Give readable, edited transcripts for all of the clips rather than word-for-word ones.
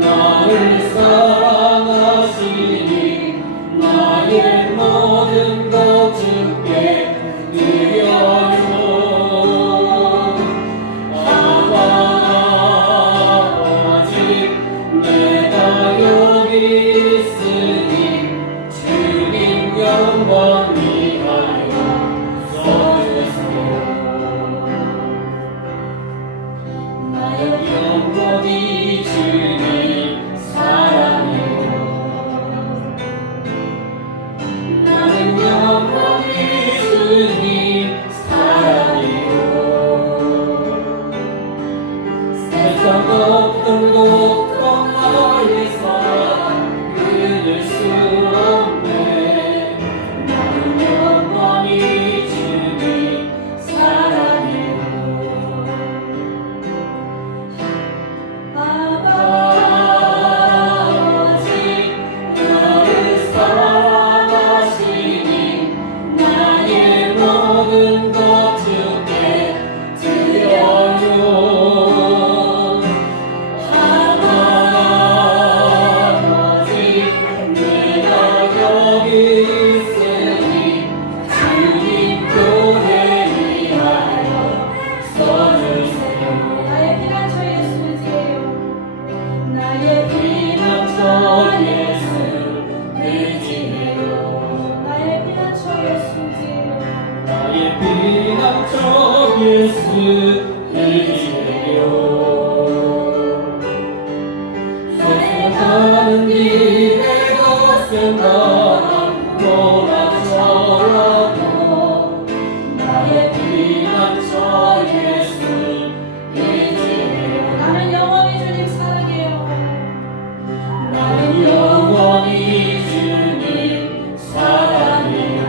나를 사랑하시니 나의 모든 것 가는 길에 것은 너무나처라도 나의 피난처 예수이시오. 나는 영원히 주님 사랑해요. 나는 영원히 주님 사랑해요.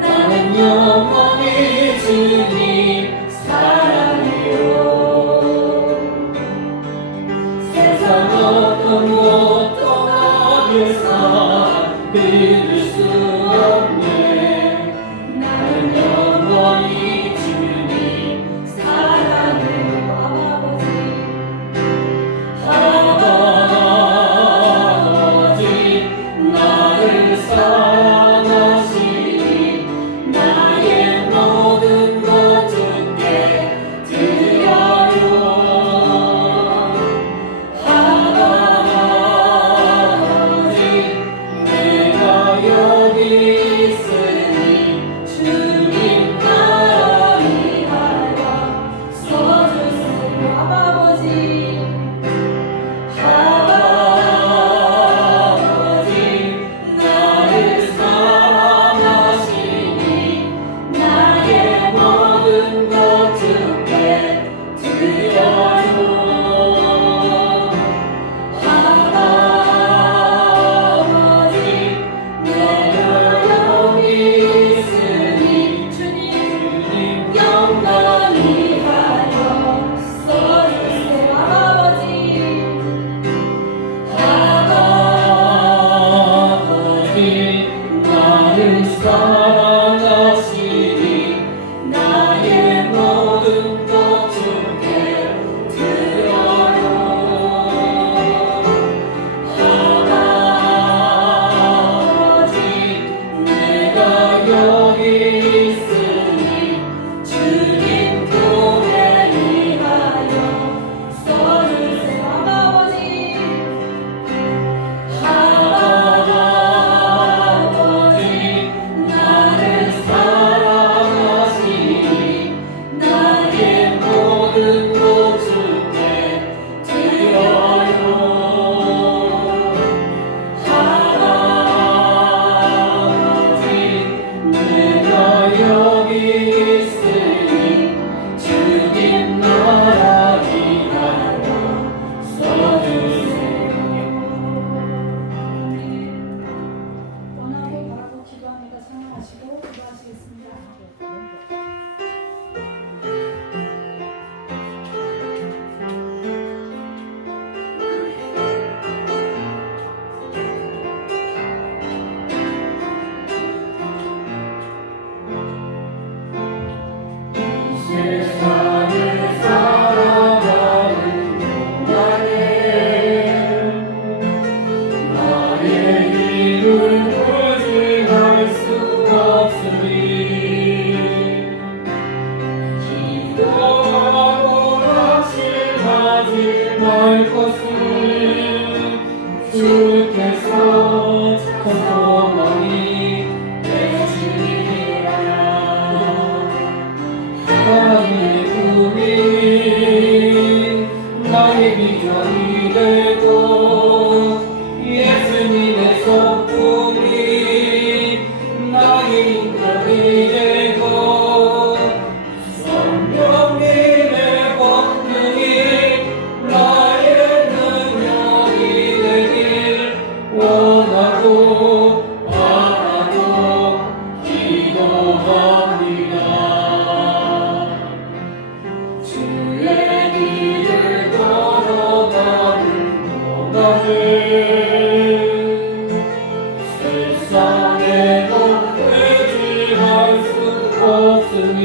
나는 영원히 주님 사랑해요. 세상 어떤 것도 나를 사랑할 수 없네. 나는 영원히 주님 사랑해요. 아버지 나를 사랑하시니 나의 모든 것 주께 드려요. 아버지 내가 여기 있으니 주님 나를 위하여 서주세요. 아버지 아버지 나를 사랑하시니 나의 모든 것 주께 드려요. 아버지 내가 여기 있으니 주님 영광히 하여 써주세요. 아버지 아버지 나를 사랑하시니 나의 모든 것 주께 드려요. 아버지 내가 여기 있으니 주님 교회 위하여 써주세요. 아버지 아버지 나를 사랑하시니 나의 모든 것 주께 드려요. 아버지 내가 여기 있으니 주님 나라 위하여 써주세요. 원하고 바라고 기도합니다. 찬양하시고 기도하시겠습니다. 세상을 살아가는 동안에 나의 힘을 의지할 수 없으니 기도하고 낙심하지 말 것은 주께서 천성하니 되시리라. 하나님의 꿈이 나의 비전이 되고 예수님의 성품이 나의 인격이 되고 성령님의 권능이 나의 능력이 되길 원하고 바라고 기도합니다. 주의 길을 걸어가는 동안에 세상에도 의지할 수 없으니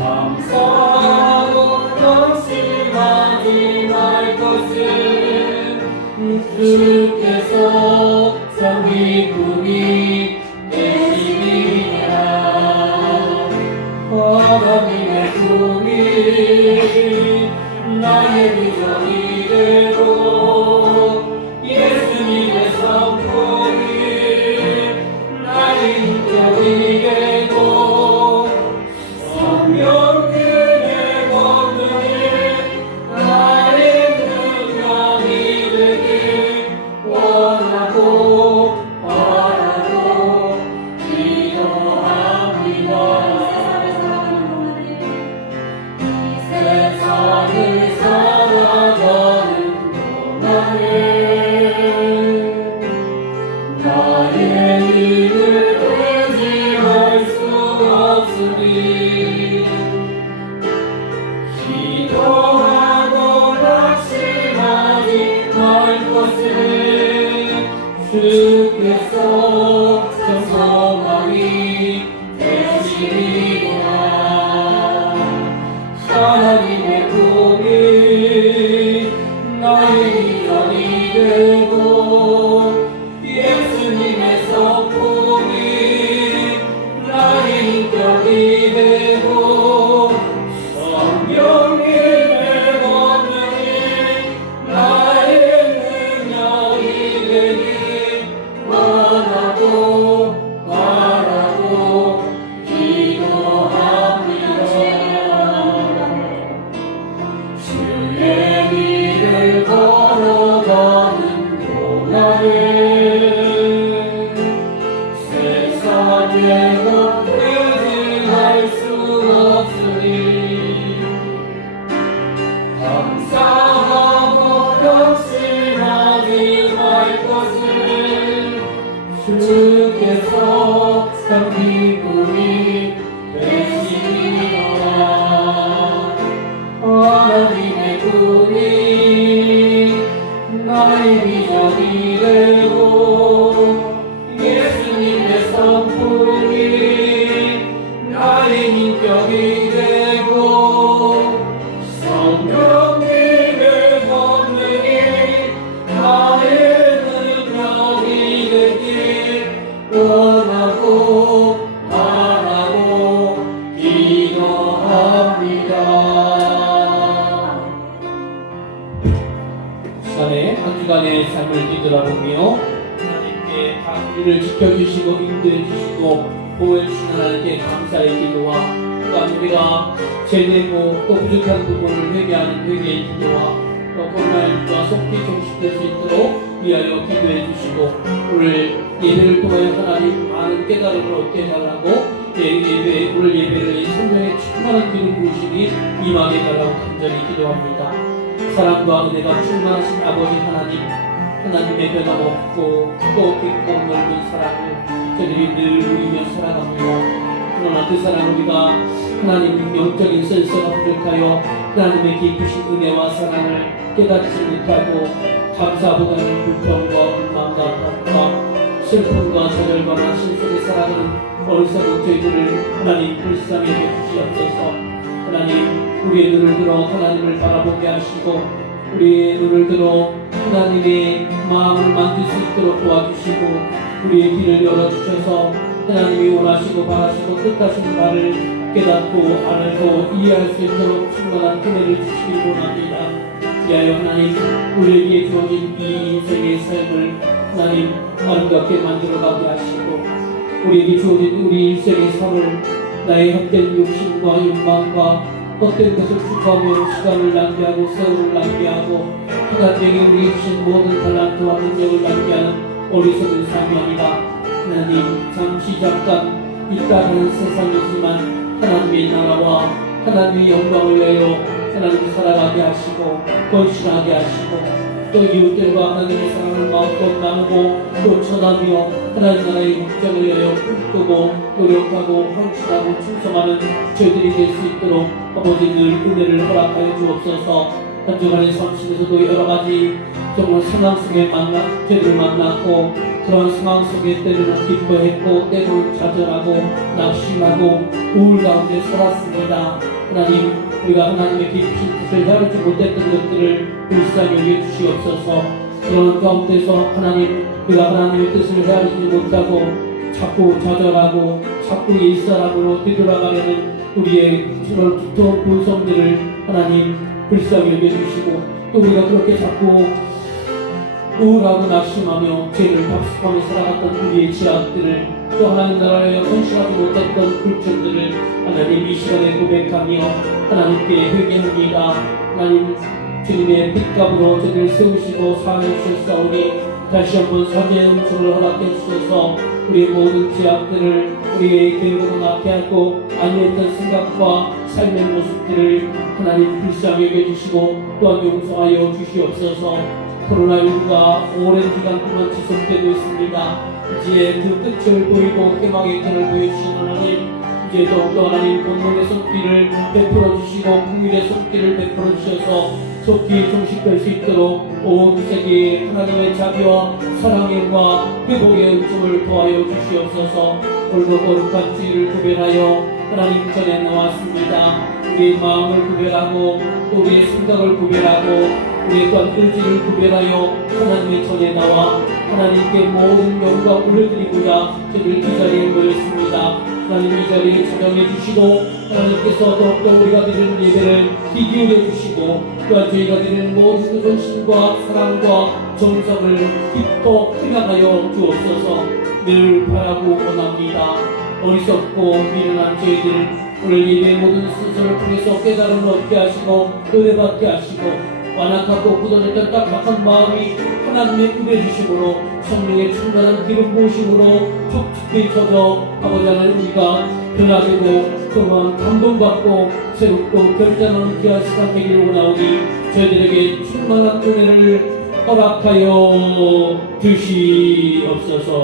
감사하고 낙심하지 말 것은 주께서 성의 꿈이 되시리라. 하나님의 꿈이 나의 비전이 되고 예수님의 성품이 나의 인격이 되고 성령님의 권능이 것을 주께서 정성하니 되시리라. 하나님의 꿈이 나의 비전이 되고 예수님의 성품이 나의 인격이 되고 성령님의 권능이 나의 능력이 되기 원하고 바라고 기도합니다. 주의 길을 걸어가는 동안에 세상에 의지할 수 없으니 감사하고 결심하지 말 것을 주께서 참 기쁨이 되시리라. 하나님의 꿈이 나의 비전이 되고 예수님의 성품이 나의 인격이 되고 성령님의 권능이 나의 능력이 되길 원하고 바라고 기도합니다. 시간에 한 주간의 삶을 뒤돌아보며 하나님께 다 우리를 지켜주시고 인도해주시고 보호해주신 하나님께 감사의 기도와 또한 우리가 죄되고 또 부족한 부분을 회개하는 회개의 기도와 또 코로나19가 속히 종식될 수 있도록 위하여 기도해주시고 오늘 예배를 통하여 하나님 많은 깨달음을 얻게 해달라고 오늘 예배를 성령의 충만한 기름 부으시니 임하게 해달라고 간절히 기도합니다. 사랑과 은혜가 충만하신 아버지 하나님의 변함없고 또 깊고 넓은 사랑을 저들이 늘 누리며 살아갑니다. 그러나 그 사랑 우리가 하나님 영적인 센서가 부족하여 하나님의 깊으신 은혜와 사랑을 깨닫지 못하고 감사보다는 불평과 원망과 불만과 슬픔과 좌절과 만신 속에 살아가는 어리석은 저희들을 하나님 불쌍히 여겨주시옵소서. 하나님 우리의 눈을 들어 하나님을 바라보게 하시고 우리의 눈을 들어 하나님의 마음을 만질 수 있도록 도와주시고 우리의 길을 열어주셔서 하나님이 원하시고 바라시고 뜻하시는 바를 깨닫고 알고 이해할 수 있도록 충만한 은혜를 주시길 원합니다. 위하여 하나님 우리에게 주어진 이 인생의 삶을 하나님 아름답게 만들어가게 하시고 우리에게 주어진 우리 인생의 삶을 나의 헛된 욕심과 욕망과 헛된 것을 추구하며 시간을 낭비하고 세월을 낭비하고 하나님에게 우리 주신 모든 달란트와 능력을 낭비하는 어리석은 삶이 아니라 하나님 잠시 잠깐 있다가는 세상이지만 하나님의 나라와 하나님의 영광을 위하여 하나님 살아가게 하시고 건실하게 하시고 또 이웃들과 하나님의 사랑을 마음껏 나누고 또 전하며 하나님 나라의 목적을 위하여 꿈꾸고 노력하고 헌신하고 충성하는 저희들이 될 수 있도록 아버지 늘 은혜를 허락하여 주옵소서. 한 주간의 삶 속에서도 여러 가지 정말 상황 속에 저희들을 만났고 그런 상황 속에 때로는 기뻐했고 때로는 좌절하고 낙심하고 우울 가운데 살았습니다. 하나님 우리가 하나님의 깊으신 뜻을 헤아리지 못했던 것들을 불쌍히 여겨주시옵소서. 그런 가운데서 하나님 우리가 하나님의 뜻을 헤아리지 못하고 자꾸 좌절하고 자꾸 옛사람으로 뒤돌아가려는 우리의 그런 두터운 본성들을 하나님 불쌍히 여겨주시고 또 우리가 그렇게 자꾸 우울하고 낙심하며 죄를 답습하며 살아갔던 우리의 죄악들을 또 하나님 나라에 헌신하지 못했던 불천들을 하나님 이 시간에 고백하며 하나님께 회개합니다. 하나님 주님의 핏값으로 저들을 세우시고 사하여 주셨사오니 다시 한번 사죄의 음성을 허락해 주셔서 우리의 모든 죄악들을 우리의 게으르고 나태하고 안일했던 생각과 삶의 모습들을 하나님 불쌍히 여겨주시고 또한 용서하여 주시옵소서. 코로나19가 오랜 기간 동안 지속되고 있습니다. 이제 그 끝을 보이고 희망의 길을 보여주신 하나님 이제 더욱더 하나님 본능의 손길을 베풀어 주시고 국민의 손길을 베풀어 주셔서 속히 종식될 수 있도록 온 세계에 하나님의 자비와 사랑과 회복의 은총을 더하여 주시옵소서. 홀로 거룩한 주의를 구별하여 하나님 전에 나왔습니다. 우리의 마음을 구별하고 또 우리의 생각을 구별하고 우리의 또한 의지를 구별하여 하나님의 전에 나와 하나님께 모든 영광을 드리고자 저들 이 자리에 모였습니다. 하나님 이 자리에 찾아내 주시고 하나님께서 더욱더 우리가 드리는 예배를 귀 기울여 주시고 또한 저희가 드리는 모든 헌신과 사랑과 정성을 기뻐 생각하여 주옵소서. 늘 바라고 원합니다. 어리석고 미련한 저희들 오늘 예배 모든 순서를 통해서 깨달음을 얻게 하시고 은혜 받게 하시고 완악하고 굳어졌던 딱딱한 마음이 하나님의 은혜 주심으로 성령의 충만한 기름 부으심으로 촉촉히 젖어 아버지 하나님 우리가 변화되고 또한 감동받고 새롭고 결단하는 귀한 시간 되기를 원하오니 저희들에게 충만한 은혜를 허락하여 주시옵소서.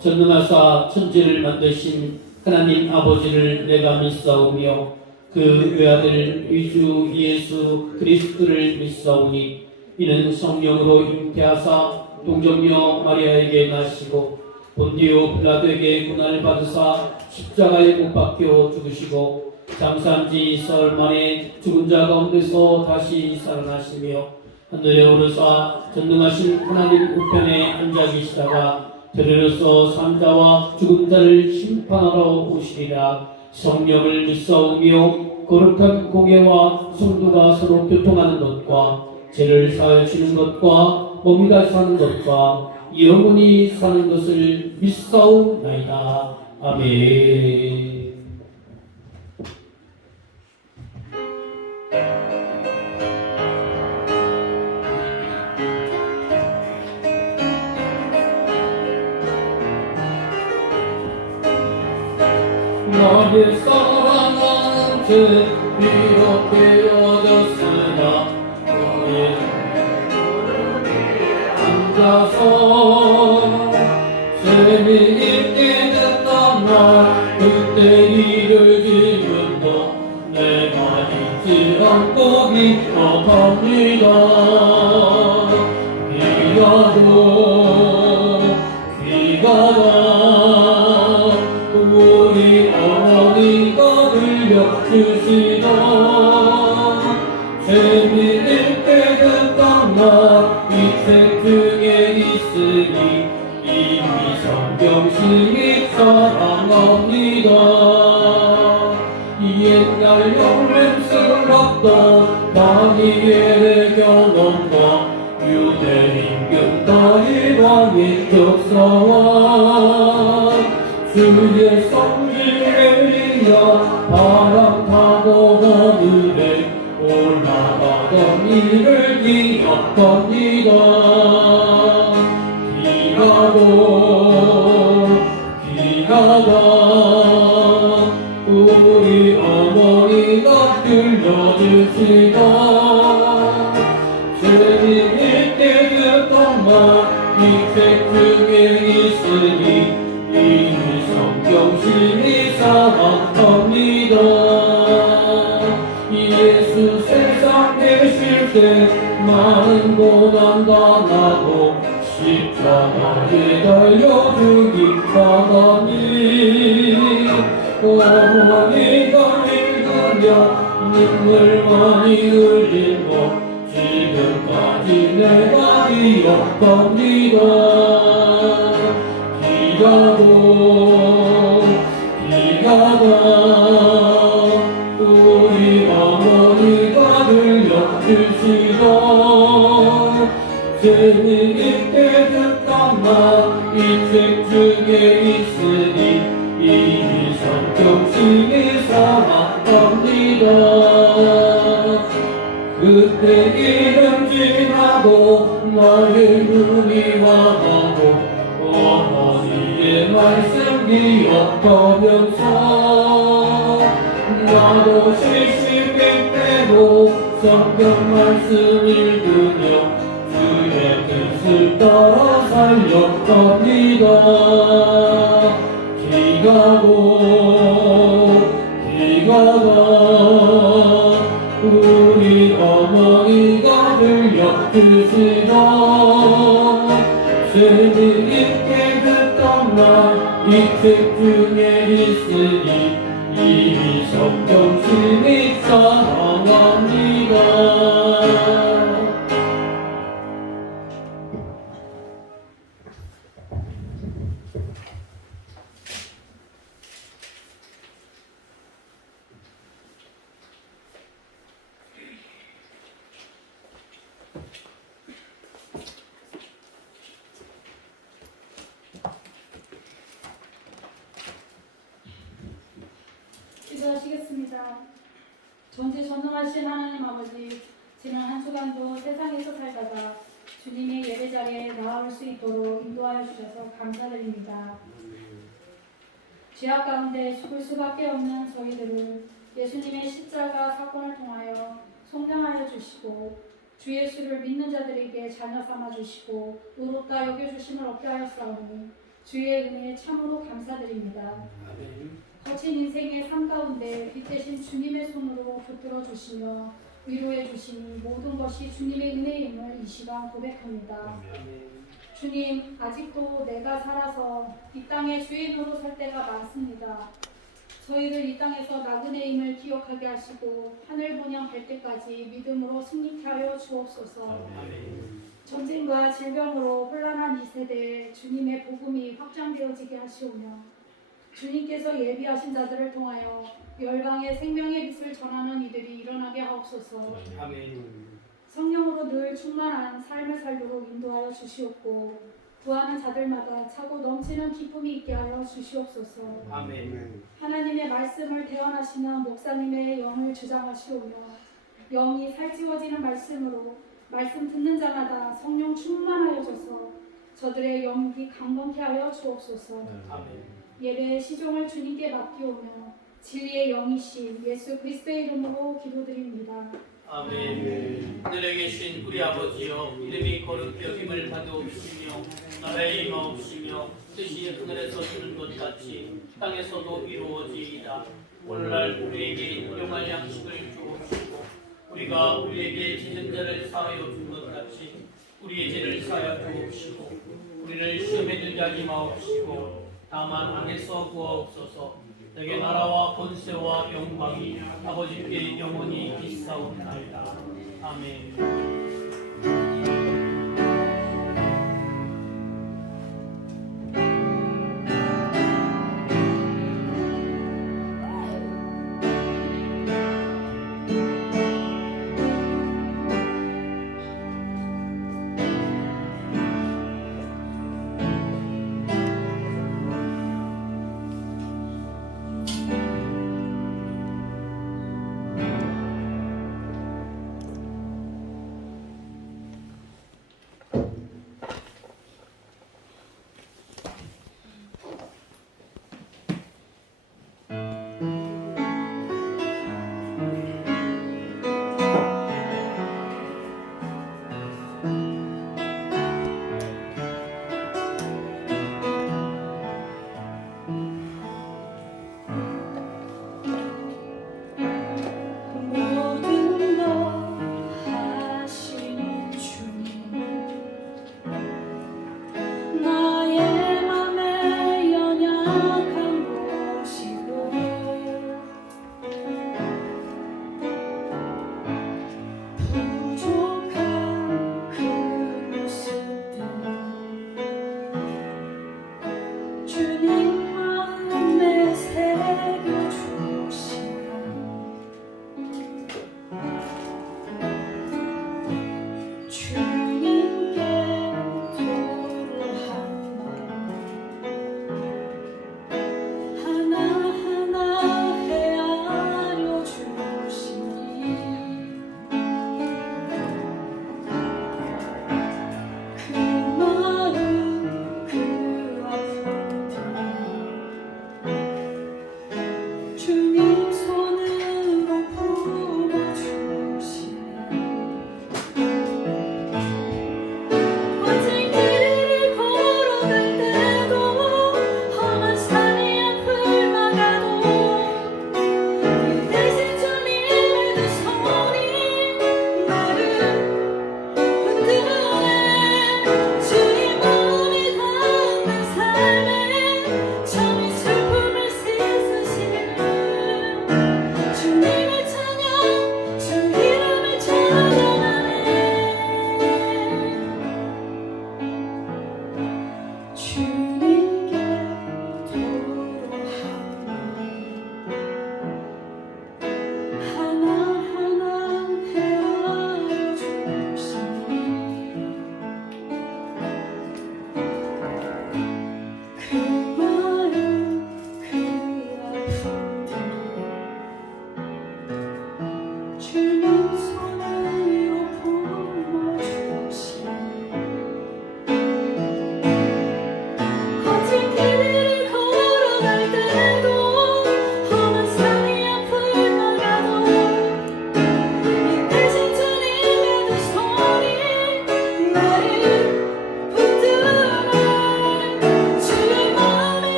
전능하사 천지를 만드신 하나님 아버지를 내가 믿사오며 그 외아들 위주 예수 그리스도를 믿사오니 이는 성령으로 잉태하사 동정녀 마리아에게 나시고 본디오 빌라도에게 고난을 받으사 십자가에 못 박혀 죽으시고 장사한지 사흘 만에 죽은 자 가운데서 다시 살아나시며 하늘에 오르사 전능하신 하나님 우편에 앉아 계시다가 들으로서 산자와 죽은 자를 심판하러 오시리라. 성령을 믿사오며 거룩한 공예와 성도가 서로 교통하는 것과 죄를 사하여 주는 것과 몸이 다시 사는 것과 영원히 사는 것을 믿사오나이다. 아멘. 나를 사랑하는 죄 비록 되어졌으나 너의 앉아서 재미있게 됐던 날 그때 이를 지금도 내가 잊지 않고 기억합니다. 비가 와 우리 어머니가 들려주시던 재미있게 됐던 날 이 책 중에 있으니 이미 성경심이 사랑합니다. 옛날 영맹스를 받던 다니엘의 경험과 유대 임금과 이방인 역사와 주의 성질 엘리야 바람 타고 하늘에 올라가던 일을 기억합니다. 비가 와 우리 어머니가 들려주시던 재미있게 됐던 말 이 책 중에 있으니 이미 성경심이 사랑합니다. 예수 세상 계실 때 많은 고난 당하고 십자가에 달려 죽임당하니 어머니가 읽으며 눈물 많이 흘리고 지금까지 내가 기억합니다. 비가 와 우리 어머니가 들려주시던 재미있게 듣던 말 이 책 중에 있으니 이미 성경심이 사랑합니다. 그때 이름 지나고 나의 눈이 와가고 어머니의 말씀 기억하면서 나도 실시간 빼고 성경 말씀 읽으며 주의 뜻 뜻을 따라 살렸답니다. 길 가다 우리 어머니가 들려주시던 스님께 듣던 말 이 책 중에 있으니 이 성경심이 사랑합니다. 기도하시겠습니다. 전지전능하신 하나님 아버지, 지난 한 주간도 세상에서 살다가 주님의 예배 자리에 나아올 수 있도록 인도하여 주셔서 감사드립니다. 죄악 가운데 죽을 수밖에 없는 저희들을 예수님의 십자가 사건을 통하여 속량하여 주시고 주 예수를 믿는 자들에게 자녀 삼아 주시고 의롭다 여겨주심을 얻게 하였사오니 주의 은혜에 참으로 감사드립니다. 거친 인생의 삶 가운데 빛 대신 주님의 손으로 붙들어 주시며 위로해 주시니 모든 것이 주님의 은혜임을 이 시간 고백합니다. 주님, 아직도 내가 살아서 이 땅의 주인으로 살 때가 많습니다. 저희를 이 땅에서 나그네임을 기억하게 하시고 하늘 본향 뵐 때까지 믿음으로 승리케 하여 주옵소서. 전쟁과 질병으로 혼란한 이 세대에 주님의 복음이 확장되어지게 하시오며 주님께서 예비하신 자들을 통하여 열방의 생명의 빛을 전하는 이들이 일어나게 하옵소서. 성령으로 늘 충만한 삶을 살도록 인도하여 주시옵고 구하는 자들마다 차고 넘치는 기쁨이 있게 하여 주시옵소서. 하나님의 말씀을 대언하시는 목사님의 영을 주장하시오며 영이 살찌워지는 말씀으로 말씀 듣는 자마다 성령 충만하여져서 저들의 영이 강건케 하여 주옵소서. 예배의 시종을 주님께 맡기오며 진리의 영이신 예수 그리스도의 이름으로 기도드립니다. 아멘. 하늘에 계신 우리 아버지여, 이름이 거룩히 여김을 받으옵시며 나라의 임하옵시며 뜻이 하늘에서 주는 것 같이 땅에서도 이루어지이다. 오늘날 우리에게 일용할 양식을 주옵시고 우리가 우리에게 지은 자를 사하여 준 것 같이 우리의 죄를 사하여 주옵시고 우리를 시험에 들게 하지 마옵시고 다만 악에서 구하옵소서. 내게 나라와 권세와 영광이 아버지께 영원히 있사옵나이다. 아멘.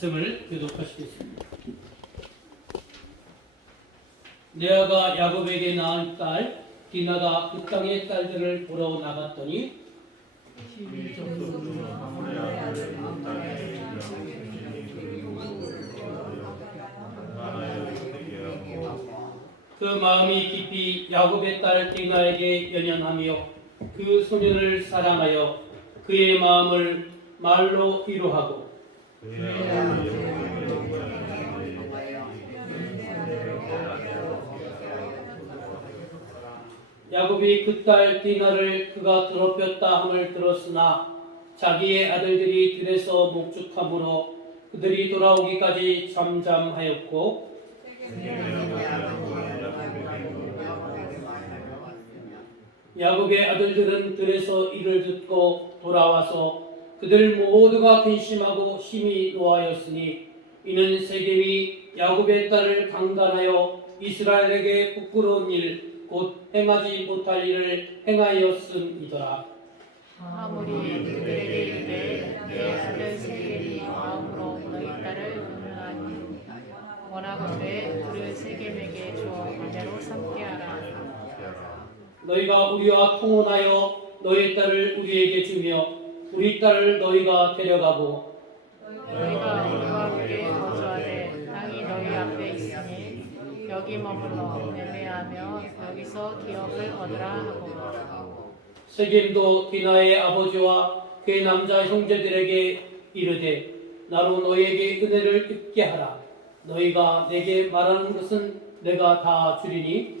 말씀을 교독하시겠습니다. 레아가 야곱에게 낳은 딸 디나가 그 땅의 딸들을 보러 나갔더니 그 마음이 깊이 야곱의 딸 디나에게 연연하며 그 소년을 사랑하여 그의 마음을 말로 위로하고 야곱이 그 딸 디나를 그가 더럽혔다 함을 들었으나 자기의 아들들이 들에서 목축함으로 그들이 돌아오기까지 잠잠하였고 야곱의 아들들은 들에서 이를 듣고 돌아와서 그들 모두가 근심하고 심히 노하였으니 이는 세겜이 야곱의 딸을 강간하여 이스라엘에게 부끄러운 일 곧 행하지 못할 일을 행하였음이더라. 아무리 그들에게 이르되 내 아들 세겜이 마음으로 너희 딸을 음란하니 원하건대 그를 세겜에게 주어 아내로 삼게 하라. 너희가 우리와 통혼하여 너희 딸을 우리에게 주며 우리 딸을 너희가 데려가고 너희가 우리와 함께 거주하되 땅이 너희 앞에 있으니 여기 머물러 매매하며 여기서 기업을 얻으라 하고 세겜도 디나의 아버지와 그의 남자 형제들에게 이르되 나로 너희에게 은혜를 입게 하라. 너희가 내게 말하는 것은 내가 다 주리니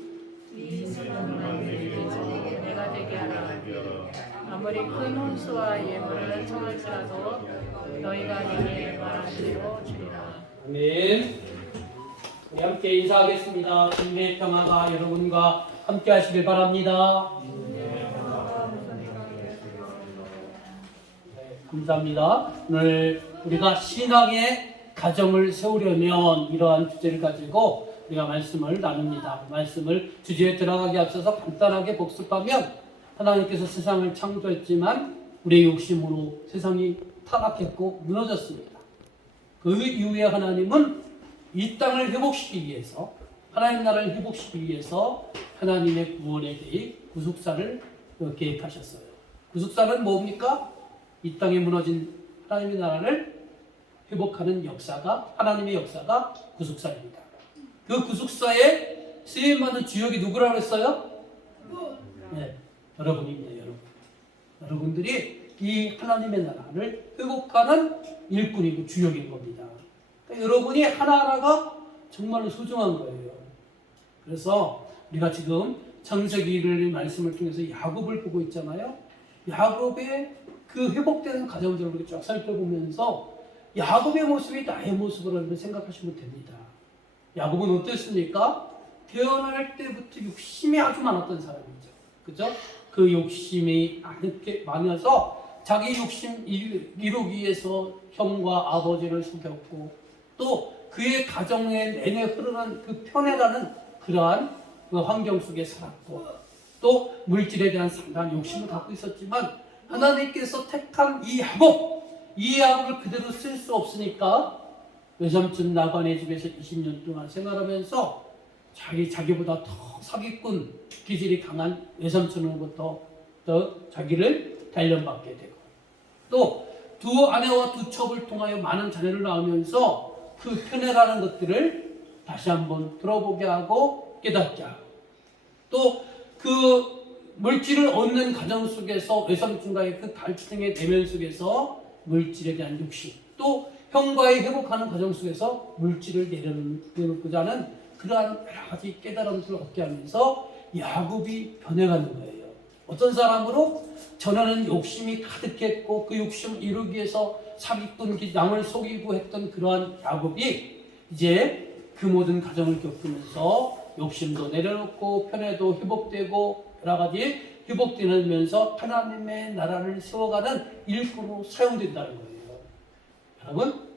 내가 되게 하라. 아무리 큰 혼수와 예물을 청할지라도 너희가 내게 말한 대로 주리라. 아멘. 우리 함께 인사하겠습니다. 주님의 평화가 여러분과 함께 하시길 바랍니다. 네, 감사합니다. 오늘 우리가 신앙의 가정을 세우려면 이러한 주제를 가지고 우리가 말씀을 나눕니다. 말씀을 주제에 들어가기 앞서서 간단하게 복습하면 하나님께서 세상을 창조했지만 우리의 욕심으로 세상이 타락했고 무너졌습니다. 그 이후에 하나님은 이 땅을 회복시키기 위해서 하나님 나라를 회복시키기 위해서 하나님의 구원에 대해 구속사를 계획하셨어요. 구속사는 뭡니까? 이 땅에 무너진 하나님의 나라를 회복하는 역사가 하나님의 역사가 구속사입니다. 그 구속사에 쓰임받은 주역이 누구라고 했어요? 네, 여러분입니다. 여러분. 여러분들이 이 하나님의 나라를 회복하는 일꾼이고 주역인 겁니다. 그러니까 여러분이 하나하나가 정말로 소중한 거예요. 그래서 우리가 지금 창세기를 말씀을 통해서 야곱을 보고 있잖아요. 야곱의 그 회복되는 과정들을 우리가 쭉 살펴보면서 야곱의 모습이 나의 모습으로 생각하시면 됩니다. 야곱은 어땠습니까? 태어날 때부터 욕심이 아주 많았던 사람이죠. 그죠? 그 욕심이 많아서 자기 욕심 이루기 위해서 형과 아버지를 속였고 또 그의 가정에 내내 흐르는 그 편애라는 그러한 그 환경 속에 살았고 또 물질에 대한 상당한 욕심을 갖고 있었지만 하나님께서 택한 이 야곱을 그대로 쓸 수 없으니까 외삼촌 나반의 집에서 20년 동안 생활하면서 자기보다 더 사기꾼 기질이 강한 외삼촌으로부터 더 자기를 단련받게 되고 또 두 아내와 두 첩을 통하여 많은 자녀를 낳으면서 그 편애라는 것들을 다시 한번 들어보게 하고 깨닫게 하고 또 그 물질을 얻는 과정 속에서 외삼촌과의 그 갈등의 대면 속에서 물질에 대한 욕심 또 형과의 회복하는 과정 속에서 물질을 내려놓고자 하는 그러한 여러 가지 깨달음을 얻게 하면서 야곱이 변해가는 거예요. 어떤 사람으로 전에는 욕심이 가득했고 그 욕심을 이루기 위해서 사기꾼 남을 속이고 했던 그러한 야곱이 이제 그 모든 과정을 겪으면서 욕심도 내려놓고 편애도 회복되고 여러 가지 회복되면서 하나님의 나라를 세워가는 일꾼으로 사용된다는 거예요. 여러분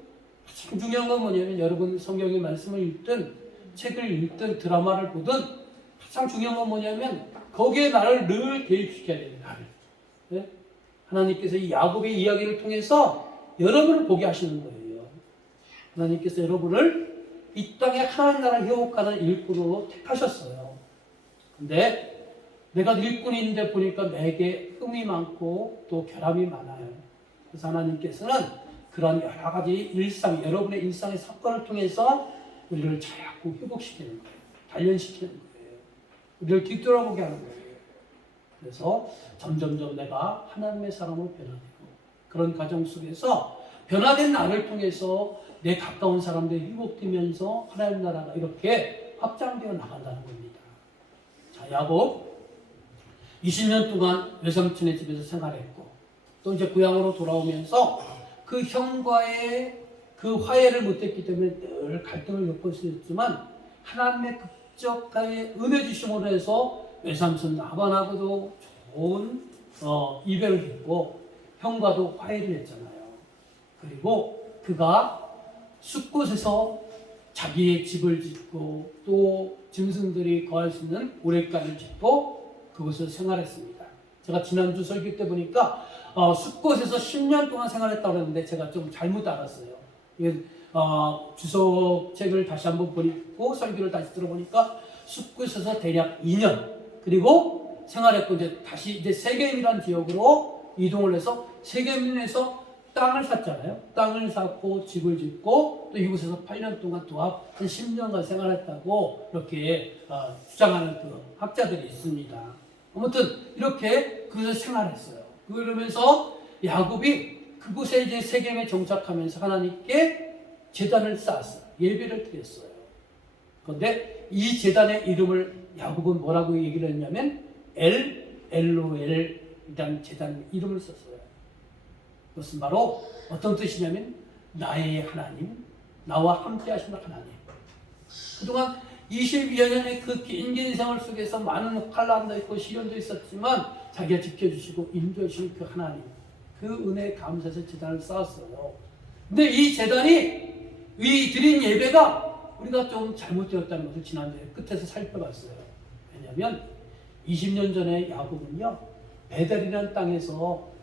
가장 중요한 건 뭐냐면 여러분 성경의 말씀을 읽든 책을 읽든 드라마를 보든 가장 중요한 건 뭐냐면 거기에 나를 늘 대입시켜야 돼요. 나를. 네? 하나님께서 이 야곱의 이야기를 통해서 여러분을 보게 하시는 거예요. 하나님께서 여러분을 이 땅에 하나님 나라를 회복하는 일꾼으로 택하셨어요. 근데 내가 일꾼인데 보니까 내게 흠이 많고 또 결함이 많아요. 그래서 하나님께서는 그런 여러 가지 일상, 여러분의 일상의 사건을 통해서 우리를 자꾸 회복시키는 거예요. 단련시키는 거예요. 우리를 뒤돌아보게 하는 거예요. 그래서 점점점 내가 하나님의 사람으로 변화되고 그런 과정 속에서 변화된 나를 통해서 내 가까운 사람들이 회복되면서 하나님 나라가 이렇게 확장되어 나간다는 겁니다. 자, 야곱 20년 동안 외삼촌의 집에서 생활했고 또 이제 고향으로 돌아오면서 그 형과의 그 화해를 못했기 때문에 늘 갈등을 겪을 수 있지만 하나님의 극적하게 은혜 주심으로 해서 외삼촌 라반하고도 좋은 이별을 했고 형과도 화해를 했잖아요. 그리고 그가 숲곳에서 자기의 집을 짓고 또 짐승들이 거할 수 있는 우레간을 짓고 그곳에서 생활했습니다. 제가 지난주 설교 때 보니까 숲곳에서 10년 동안 생활했다고 했는데 제가 좀 잘못 알았어요. 주석책을 다시 한번 보고 설교를 다시 들어보니까 숲곳에서 대략 2년 그리고 생활했고 다시 세겜이라는 지역으로 이동을 해서 세겜에서 땅을 샀잖아요. 땅을 샀고 집을 짓고 또 이곳에서 8년 동안 또 한 10년간 생활했다고 이렇게 주장하는 그 학자들이 있습니다. 아무튼 이렇게 그곳에서 생활했어요. 그러면서 야곱이 그곳에 이제 세겜에 정착하면서 하나님께 제단을 쌓았어요. 예배를 드렸어요. 그런데 이 제단의 이름을 야곱은 뭐라고 얘기를 했냐면 엘로엘이라는 제단 이름을 썼어요. 그것은 바로 어떤 뜻이냐면 나의 하나님, 나와 함께 하시는 하나님. 그동안 22여 년의 그 긴 인생을 속에서 많은 환난도 있고 시련도 있었지만 자기가 지켜주시고 인도해 주신 그 하나님, 그 은혜에 감사해서 제단을 쌓았어요. 근데 이 제단이 이 드린 예배가 우리가 좀 잘못되었다는 것을 지난주에 끝에서 살펴봤어요. 왜냐하면 20년 전에 야곱은요 베델이라는 땅에서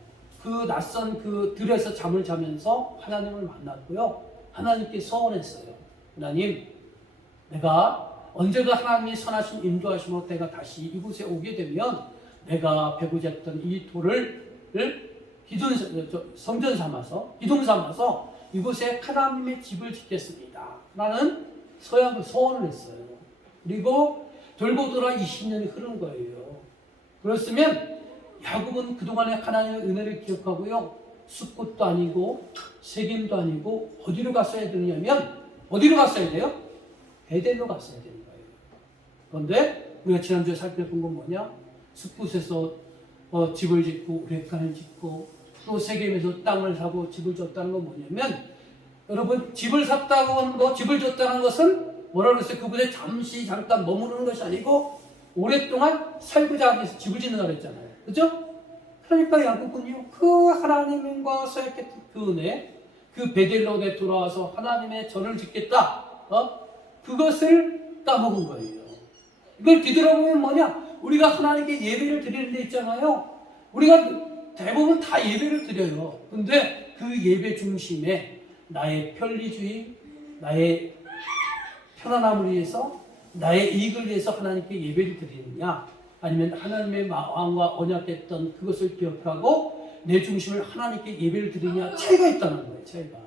그 낯선 그 들에서 잠을 자면서 하나님을 만났고요. 하나님께 서원했어요. 하나님, 내가 언제가 하나님이 선하신 인도하심으로 내가 다시 이곳에 오게 되면 내가 베고자 했던 이 돌을 성전 삼아서 기둥 삼아서 이곳에 하나님의 집을 짓겠습니다. 라는 서원을 했어요. 그리고 돌고 돌아 20년이 흐른 거예요. 그렇으면 야곱은 그동안의 하나님의 은혜를 기억하고요. 숲곳도 아니고 세겜도 아니고 어디로 갔어야 되냐면 어디로 갔어야 돼요? 베델로 갔어야 되는 거예요. 그런데 우리가 지난주에 살펴본 건 뭐냐? 숲곳에서 집을 짓고 우레칸을 짓고 또 세겜에서 땅을 사고 집을 줬다는 건 뭐냐면 여러분 집을 샀다고 하는 거 집을 줬다는 것은 뭐라 그랬어요? 그곳에 잠깐 머무르는 것이 아니고 오랫동안 살고자 하기 위해서 집을 짓는다고 그랬잖아요. 그죠? 그러니까 야곱은요, 그 하나님과 서약했던 그 은혜, 그 베델로에 돌아와서 하나님의 전을 짓겠다, 그것을 까먹은 거예요. 이걸 뒤돌아보면 뭐냐? 우리가 하나님께 예배를 드리는 데 있잖아요. 우리가 대부분 다 예배를 드려요. 근데 그 예배 중심에 나의 편리주의, 나의 편안함을 위해서, 나의 이익을 위해서 하나님께 예배를 드리느냐? 아니면 하나님의 마음과 언약했던 그것을 기억하고 내 중심을 하나님께 예배를 드리냐? 차이가 있다는 거예요. 차이가.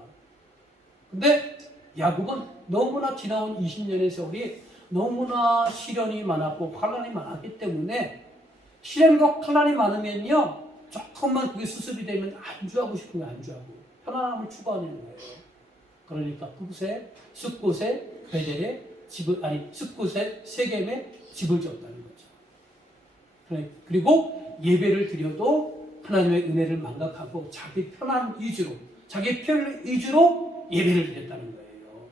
근데 야곱은 너무나 지나온 20년의 세월이 너무나 시련이 많았고 환난이 많았기 때문에 시련과 환난이 많으면요 조금만 그게 수습이 되면 안주하고 싶은 거예요. 안주하고 편안함을 추구하는 거예요. 그러니까 그곳에 숲곳에 베델에 집을 숲곳에 세겜에 집을 지었다는 거죠. 그리고 예배를 드려도 하나님의 은혜를 망각하고 자기 편한 위주로 자기 편 위주로 예배를 드렸다는 거예요.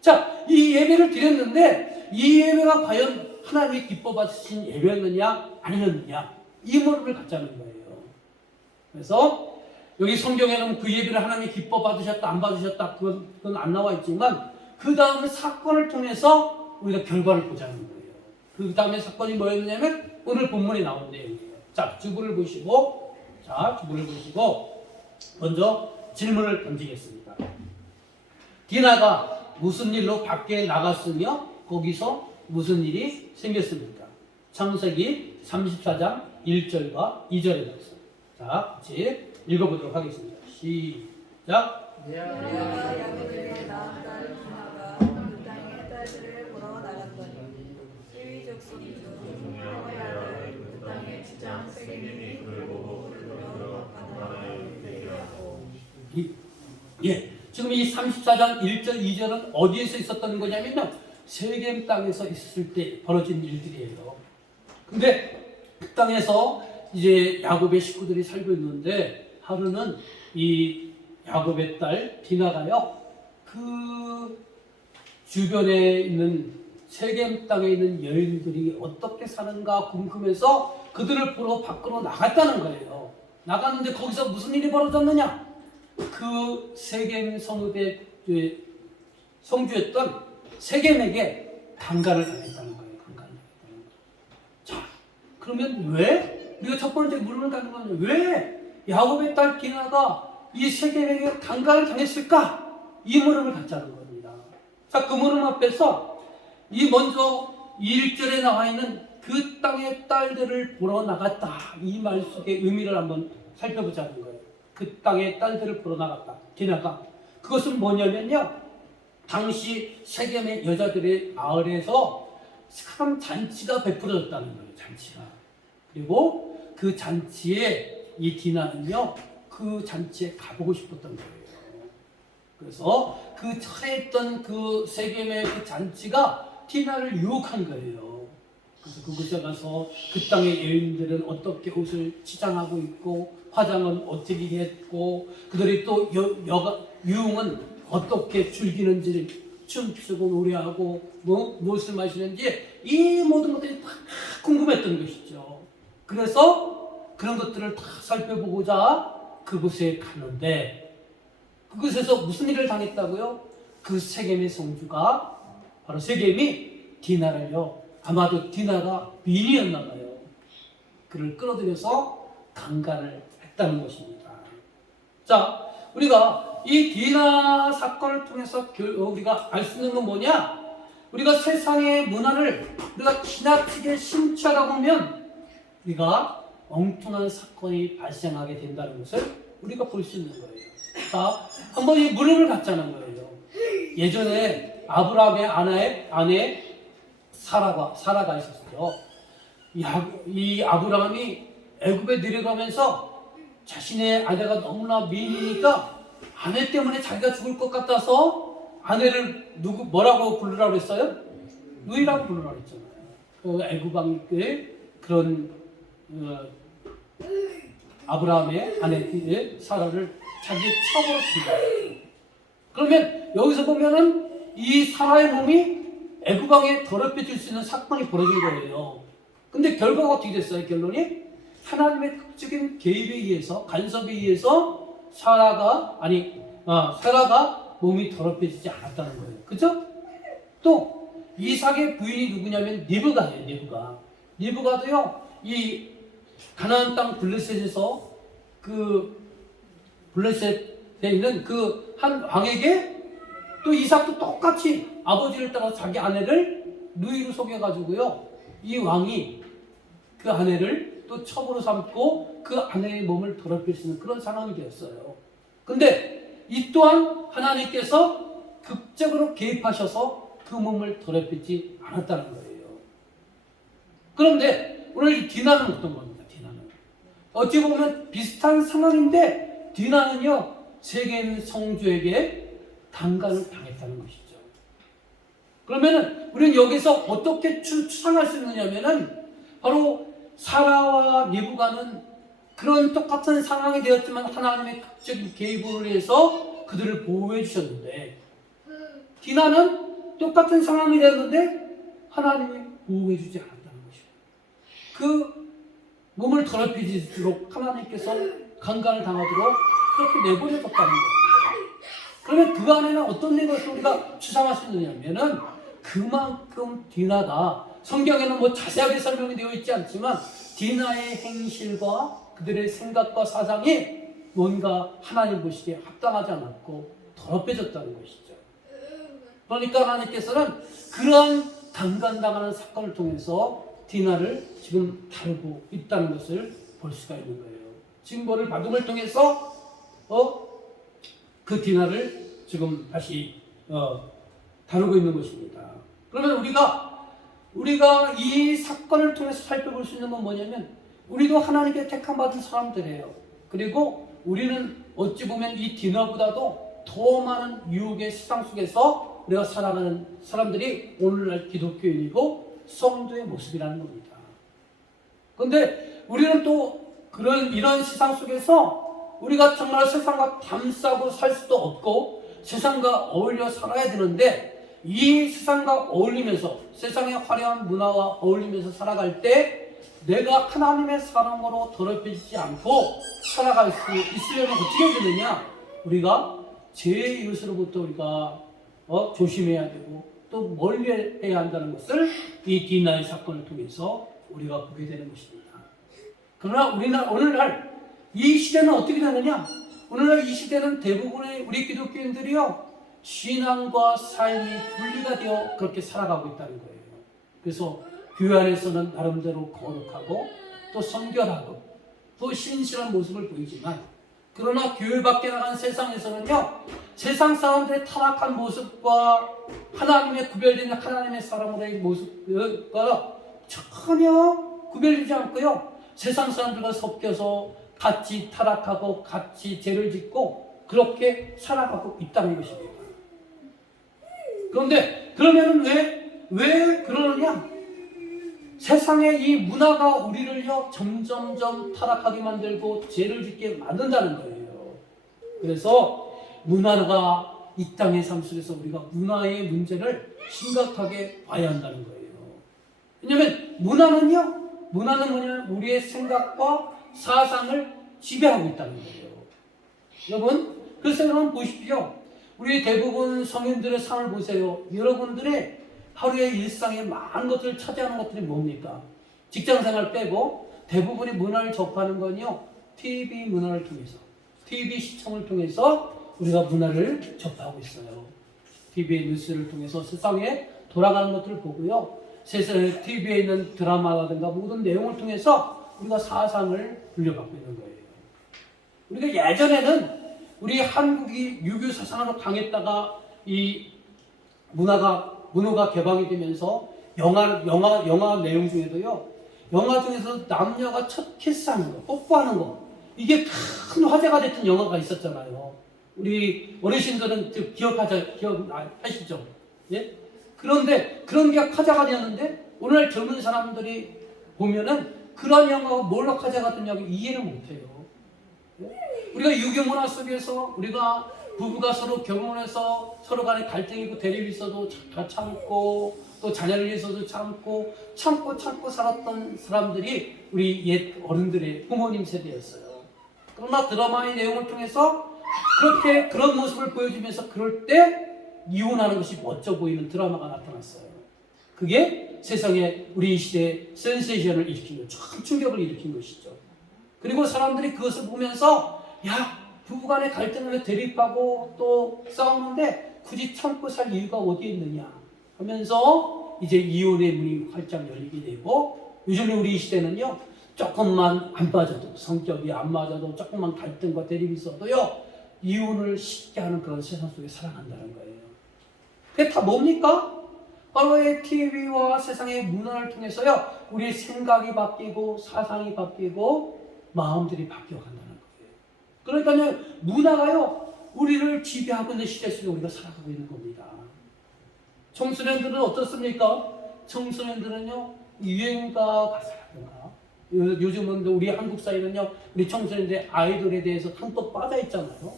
자, 이 예배를 드렸는데 이 예배가 과연 하나님이 기뻐 받으신 예배였느냐 아니었느냐 이 물음을 갖자는 거예요. 그래서 여기 성경에는 그 예배를 하나님이 기뻐 받으셨다 안 받으셨다 그건 안 나와 있지만 그 다음에 사건을 통해서 우리가 결과를 보자는 거예요. 그 다음에 사건이 뭐였냐면 오늘 본문에 나온 내용이에요. 자, 주부를 보시고 먼저 질문을 던지겠습니다. 디나가 무슨 일로 밖에 나갔으며 거기서 무슨 일이 생겼습니까? 창세기 34장 1절과 2절에 말씀. 자, 같이 읽어보도록 하겠습니다. 시작. 내가 야곱에게 낳은 딸 디나가 그 땅의 딸들을 보러 나갔더니 이위족 손주 하모의 아들 그 땅의 주장 세겜이 그를 보고 그들로 가나안에 대기하고. 지금 이 34장 1절 2절은 어디에서 있었던 거냐면요, 세겜 땅에서 있었을 때 벌어진 일들이에요. 근데 그 땅에서 이제 야곱의 식구들이 살고 있는데, 하루는 이 야곱의 딸 디나가요, 그 주변에 있는 세겜 땅에 있는 여인들이 어떻게 사는가 궁금해서 그들을 보러 밖으로 나갔다는 거예요. 나갔는데 거기서 무슨 일이 벌어졌느냐? 그 세겜 성읍의 성주였던 세겜에게 강간을 당했다는 거예요. 강간을 당했다는 거예요. 자, 그러면 왜? 우리가 첫 번째 물음을 갖는 거는 왜 야곱의 딸 디나가 이 세겜에게 강간을 당했을까? 이 물음을 갖자는 겁니다. 자, 그 물음 앞에서 이 먼저 1절에 나와 있는 그 땅의 딸들을 보러 나갔다, 이 말 속의 의미를 한번 살펴보자는 거예요. 그 땅의 딸들을 보러 나갔다, 디나가. 그것은 뭐냐면요, 당시 세겜의 여자들의 마을에서 큰 잔치가 베풀어졌다는 거예요. 잔치가. 그리고 그 잔치에 이 디나는요, 그 잔치에 가보고 싶었던 거예요. 그래서 그 처했던 그 세겜의 그 잔치가 디나를 유혹한 거예요. 그래서 그곳에 가서 그 땅의 여인들은 어떻게 옷을 치장하고 있고, 화장은 어떻게 했고, 그들이 또 유흥은 어떻게 즐기는지, 춤추고 노래하고 무엇을 마시는지, 이 모든 것들이 다 궁금했던 것이죠. 그래서 그런 것들을 다 살펴보고자 그곳에 갔는데, 그곳에서 무슨 일을 당했다고요? 그 세겜의 성주가, 바로 세겜이 디나를요, 아마도 디나가 미인이었나 봐요. 그를 끌어들여서 강간을 했다는 것입니다. 자, 우리가 이 디나 사건을 통해서 우리가 알 수 있는 건 뭐냐? 우리가 세상의 문화를 우리가 지나치게 심취하다 보면 우리가 엉뚱한 사건이 발생하게 된다는 것을 우리가 볼 수 있는 거예요. 자, 한번 이 물음을 갖자는 거예요. 예전에 아브라함의 아내 사라가 있었어요. 이 아브라함이 애굽에 내려가면서 자신의 아내가 너무나 미인이니까 아내 때문에 자기가 죽을 것 같아서 아내를 뭐라고 부르라고 했어요? 누이라고 부르라고 했잖아요. 그 애굽 왕의 그런 아브라함의 아내 사라를 자기 처음으로 부르어요. 그러면 여기서 보면은 이 사라의 몸이 애굽 왕에 더럽혀질 수 있는 사건이 벌어진 거예요. 근데 결과가 어떻게 됐어요? 결론이 하나님의 극적인 개입에 의해서, 간섭에 의해서 사라가 몸이 더럽혀지지 않았다는 거예요. 그죠? 또 이삭의 부인이 누구냐면 리브가예요. 리브가도요, 이 가나안 땅 블레셋에서 그 블레셋에 있는 그 한 왕에게, 또 이삭도 똑같이 아버지를 따라 자기 아내를 누이로 속여가지고요, 이 왕이 그 아내를 또 첩으로 삼고 그 아내의 몸을 더럽히시는 그런 상황이 되었어요. 근데 이 또한 하나님께서 극적으로 개입하셔서 그 몸을 더럽히지 않았다는 거예요. 그런데 오늘 디나는 어떤 겁니까? 디나는 어찌 보면 비슷한 상황인데, 디나는요, 세겜 성주에게 강간을 당했다는 것이죠. 그러면은 우리는 여기서 어떻게 추상할 수 있느냐면은, 바로 사라와 리브가는 그런 똑같은 상황이 되었지만 하나님의 극적인 개입을 위해서 그들을 보호해 주셨는데, 디나는 똑같은 상황이 되었는데 하나님이 보호해 주지 않았다는 것이죠. 그 몸을 더럽히도록 하나님께서 강간을 당하도록 그렇게 내버려뒀다는 거예요. 그러면 그 안에는 어떤 것을 우리가 추상할 수 있느냐면은, 그만큼 디나가, 성경에는 뭐 자세하게 설명이 되어 있지 않지만 디나의 행실과 그들의 생각과 사상이 뭔가 하나님 보시기에 합당하지 않았고 더럽혀졌다는 것이죠. 그러니까 하나님께서는 그러한 강간당하는 사건을 통해서 디나를 지금 다루고 있다는 것을 볼 수가 있는 거예요. 징벌을 받음을 통해서 그 디나를 지금 다시 다루고 있는 것입니다. 그러면 우리가 이 사건을 통해서 살펴볼 수 있는 건 뭐냐면 우리도 하나님께 택함받은 사람들이에요. 그리고 우리는 어찌 보면 이 디나보다도 더 많은 유혹의 세상 속에서 우리가 살아가는 사람들이 오늘날 기독교인이고 성도의 모습이라는 겁니다. 그런데 우리는 또 이런 세상 속에서 우리가 정말 세상과 담싸고 살 수도 없고 세상과 어울려 살아야 되는데 이 세상과 어울리면서 세상의 화려한 문화와 어울리면서 살아갈 때 내가 하나님의 사람으로 더럽혀지지 않고 살아갈 수 있으려면 어떻게 되느냐? 우리가 죄의 이웃으로부터 우리가 조심해야 되고 또 멀리해야 한다는 것을 이 디나의 사건을 통해서 우리가 보게 되는 것입니다. 그러나 오늘날 이 시대는 어떻게 되느냐? 오늘날 이 시대는 대부분의 우리 기독교인들이요 신앙과 삶이 분리가 되어 그렇게 살아가고 있다는 거예요. 그래서 교회 안에서는 나름대로 거룩하고 또 성결하고 또 신실한 모습을 보이지만 그러나 교회 밖에 나간 세상에서는요 세상 사람들의 타락한 모습과 하나님의 구별되는 하나님의 사람으로의 모습과 전혀 구별되지 않고요 세상 사람들과 섞여서 같이 타락하고 같이 죄를 짓고 그렇게 살아가고 있다는 것입니다. 그런데 그러면 왜 그러느냐? 세상의 이 문화가 우리를요 점점점 타락하게 만들고 죄를 짓게 만든다는 거예요. 그래서 문화가 이 땅의 삶 속에서 우리가 문화의 문제를 심각하게 봐야 한다는 거예요. 왜냐하면 문화는 뭐냐면 우리의 생각과 사상을 지배하고 있다는 거예요. 여러분 그래서 여러분 보십시오. 우리 대부분 성인들의 삶을 보세요. 여러분들의 하루의 일상에 많은 것들을 차지하는 것들이 뭡니까? 직장생활 빼고 대부분의 문화를 접하는 건요 TV 문화를 통해서 TV 시청을 통해서 우리가 문화를 접하고 있어요. TV의 뉴스를 통해서 세상에 돌아가는 것들을 보고요 세상에 TV에 있는 드라마라든가 모든 내용을 통해서 우리가 사상을 물려받고 있는 거예요. 우리가 예전에는 우리 한국이 유교 사상으로 강했다가 이 문화가 개방이 되면서 영화 내용 중에도요 영화 중에서 남녀가 첫 키스하는 거, 뽀뽀하는 거 이게 큰 화제가 됐던 영화가 있었잖아요. 우리 어르신들은 기억하시죠? 예? 그런데 그런 게 화제가 되었는데 오늘 젊은 사람들이 보면은 그런 영화가 뭘로 화제가 됐냐고 이해를 못해요. 우리가 유교 문화 속에서 우리가 부부가 서로 결혼해서 서로 간에 갈등이 있고 대립이 있어도 다 참고 또 자녀를 위해서도 참고 살았던 사람들이 우리 옛 어른들의 부모님 세대였어요. 그러나 드라마의 내용을 통해서 그렇게 그런 모습을 보여주면서 그럴 때 이혼하는 것이 멋져 보이는 드라마가 나타났어요. 그게 세상에 우리 이 시대에 센세이션을 일으킨 거죠. 큰 충격을 일으킨 것이죠. 그리고 사람들이 그것을 보면서 부부간의 갈등을 대립하고 또 싸우는데 굳이 참고 살 이유가 어디에 있느냐 하면서 이제 이혼의 문이 활짝 열리게 되고 요즘에 우리 이 시대는요 조금만 안 맞아도 성격이 안 맞아도 조금만 갈등과 대립이 있어도요 이혼을 쉽게 하는 그런 세상 속에 살아간다는 거예요. 그게 다 뭡니까? 바로 이 TV와 세상의 문화를 통해서요 우리의 생각이 바뀌고 사상이 바뀌고 마음들이 바뀌어간다는 거예요. 그러니까요 문화가요 우리를 지배하고 있는 시대 속에 우리가 살아가고 있는 겁니다. 청소년들은 어떻습니까? 청소년들은요 유행가 가사라든가 요즘은 우리 한국 사회는요 우리 청소년들의 아이돌에 대해서 한껏 빠져 있잖아요.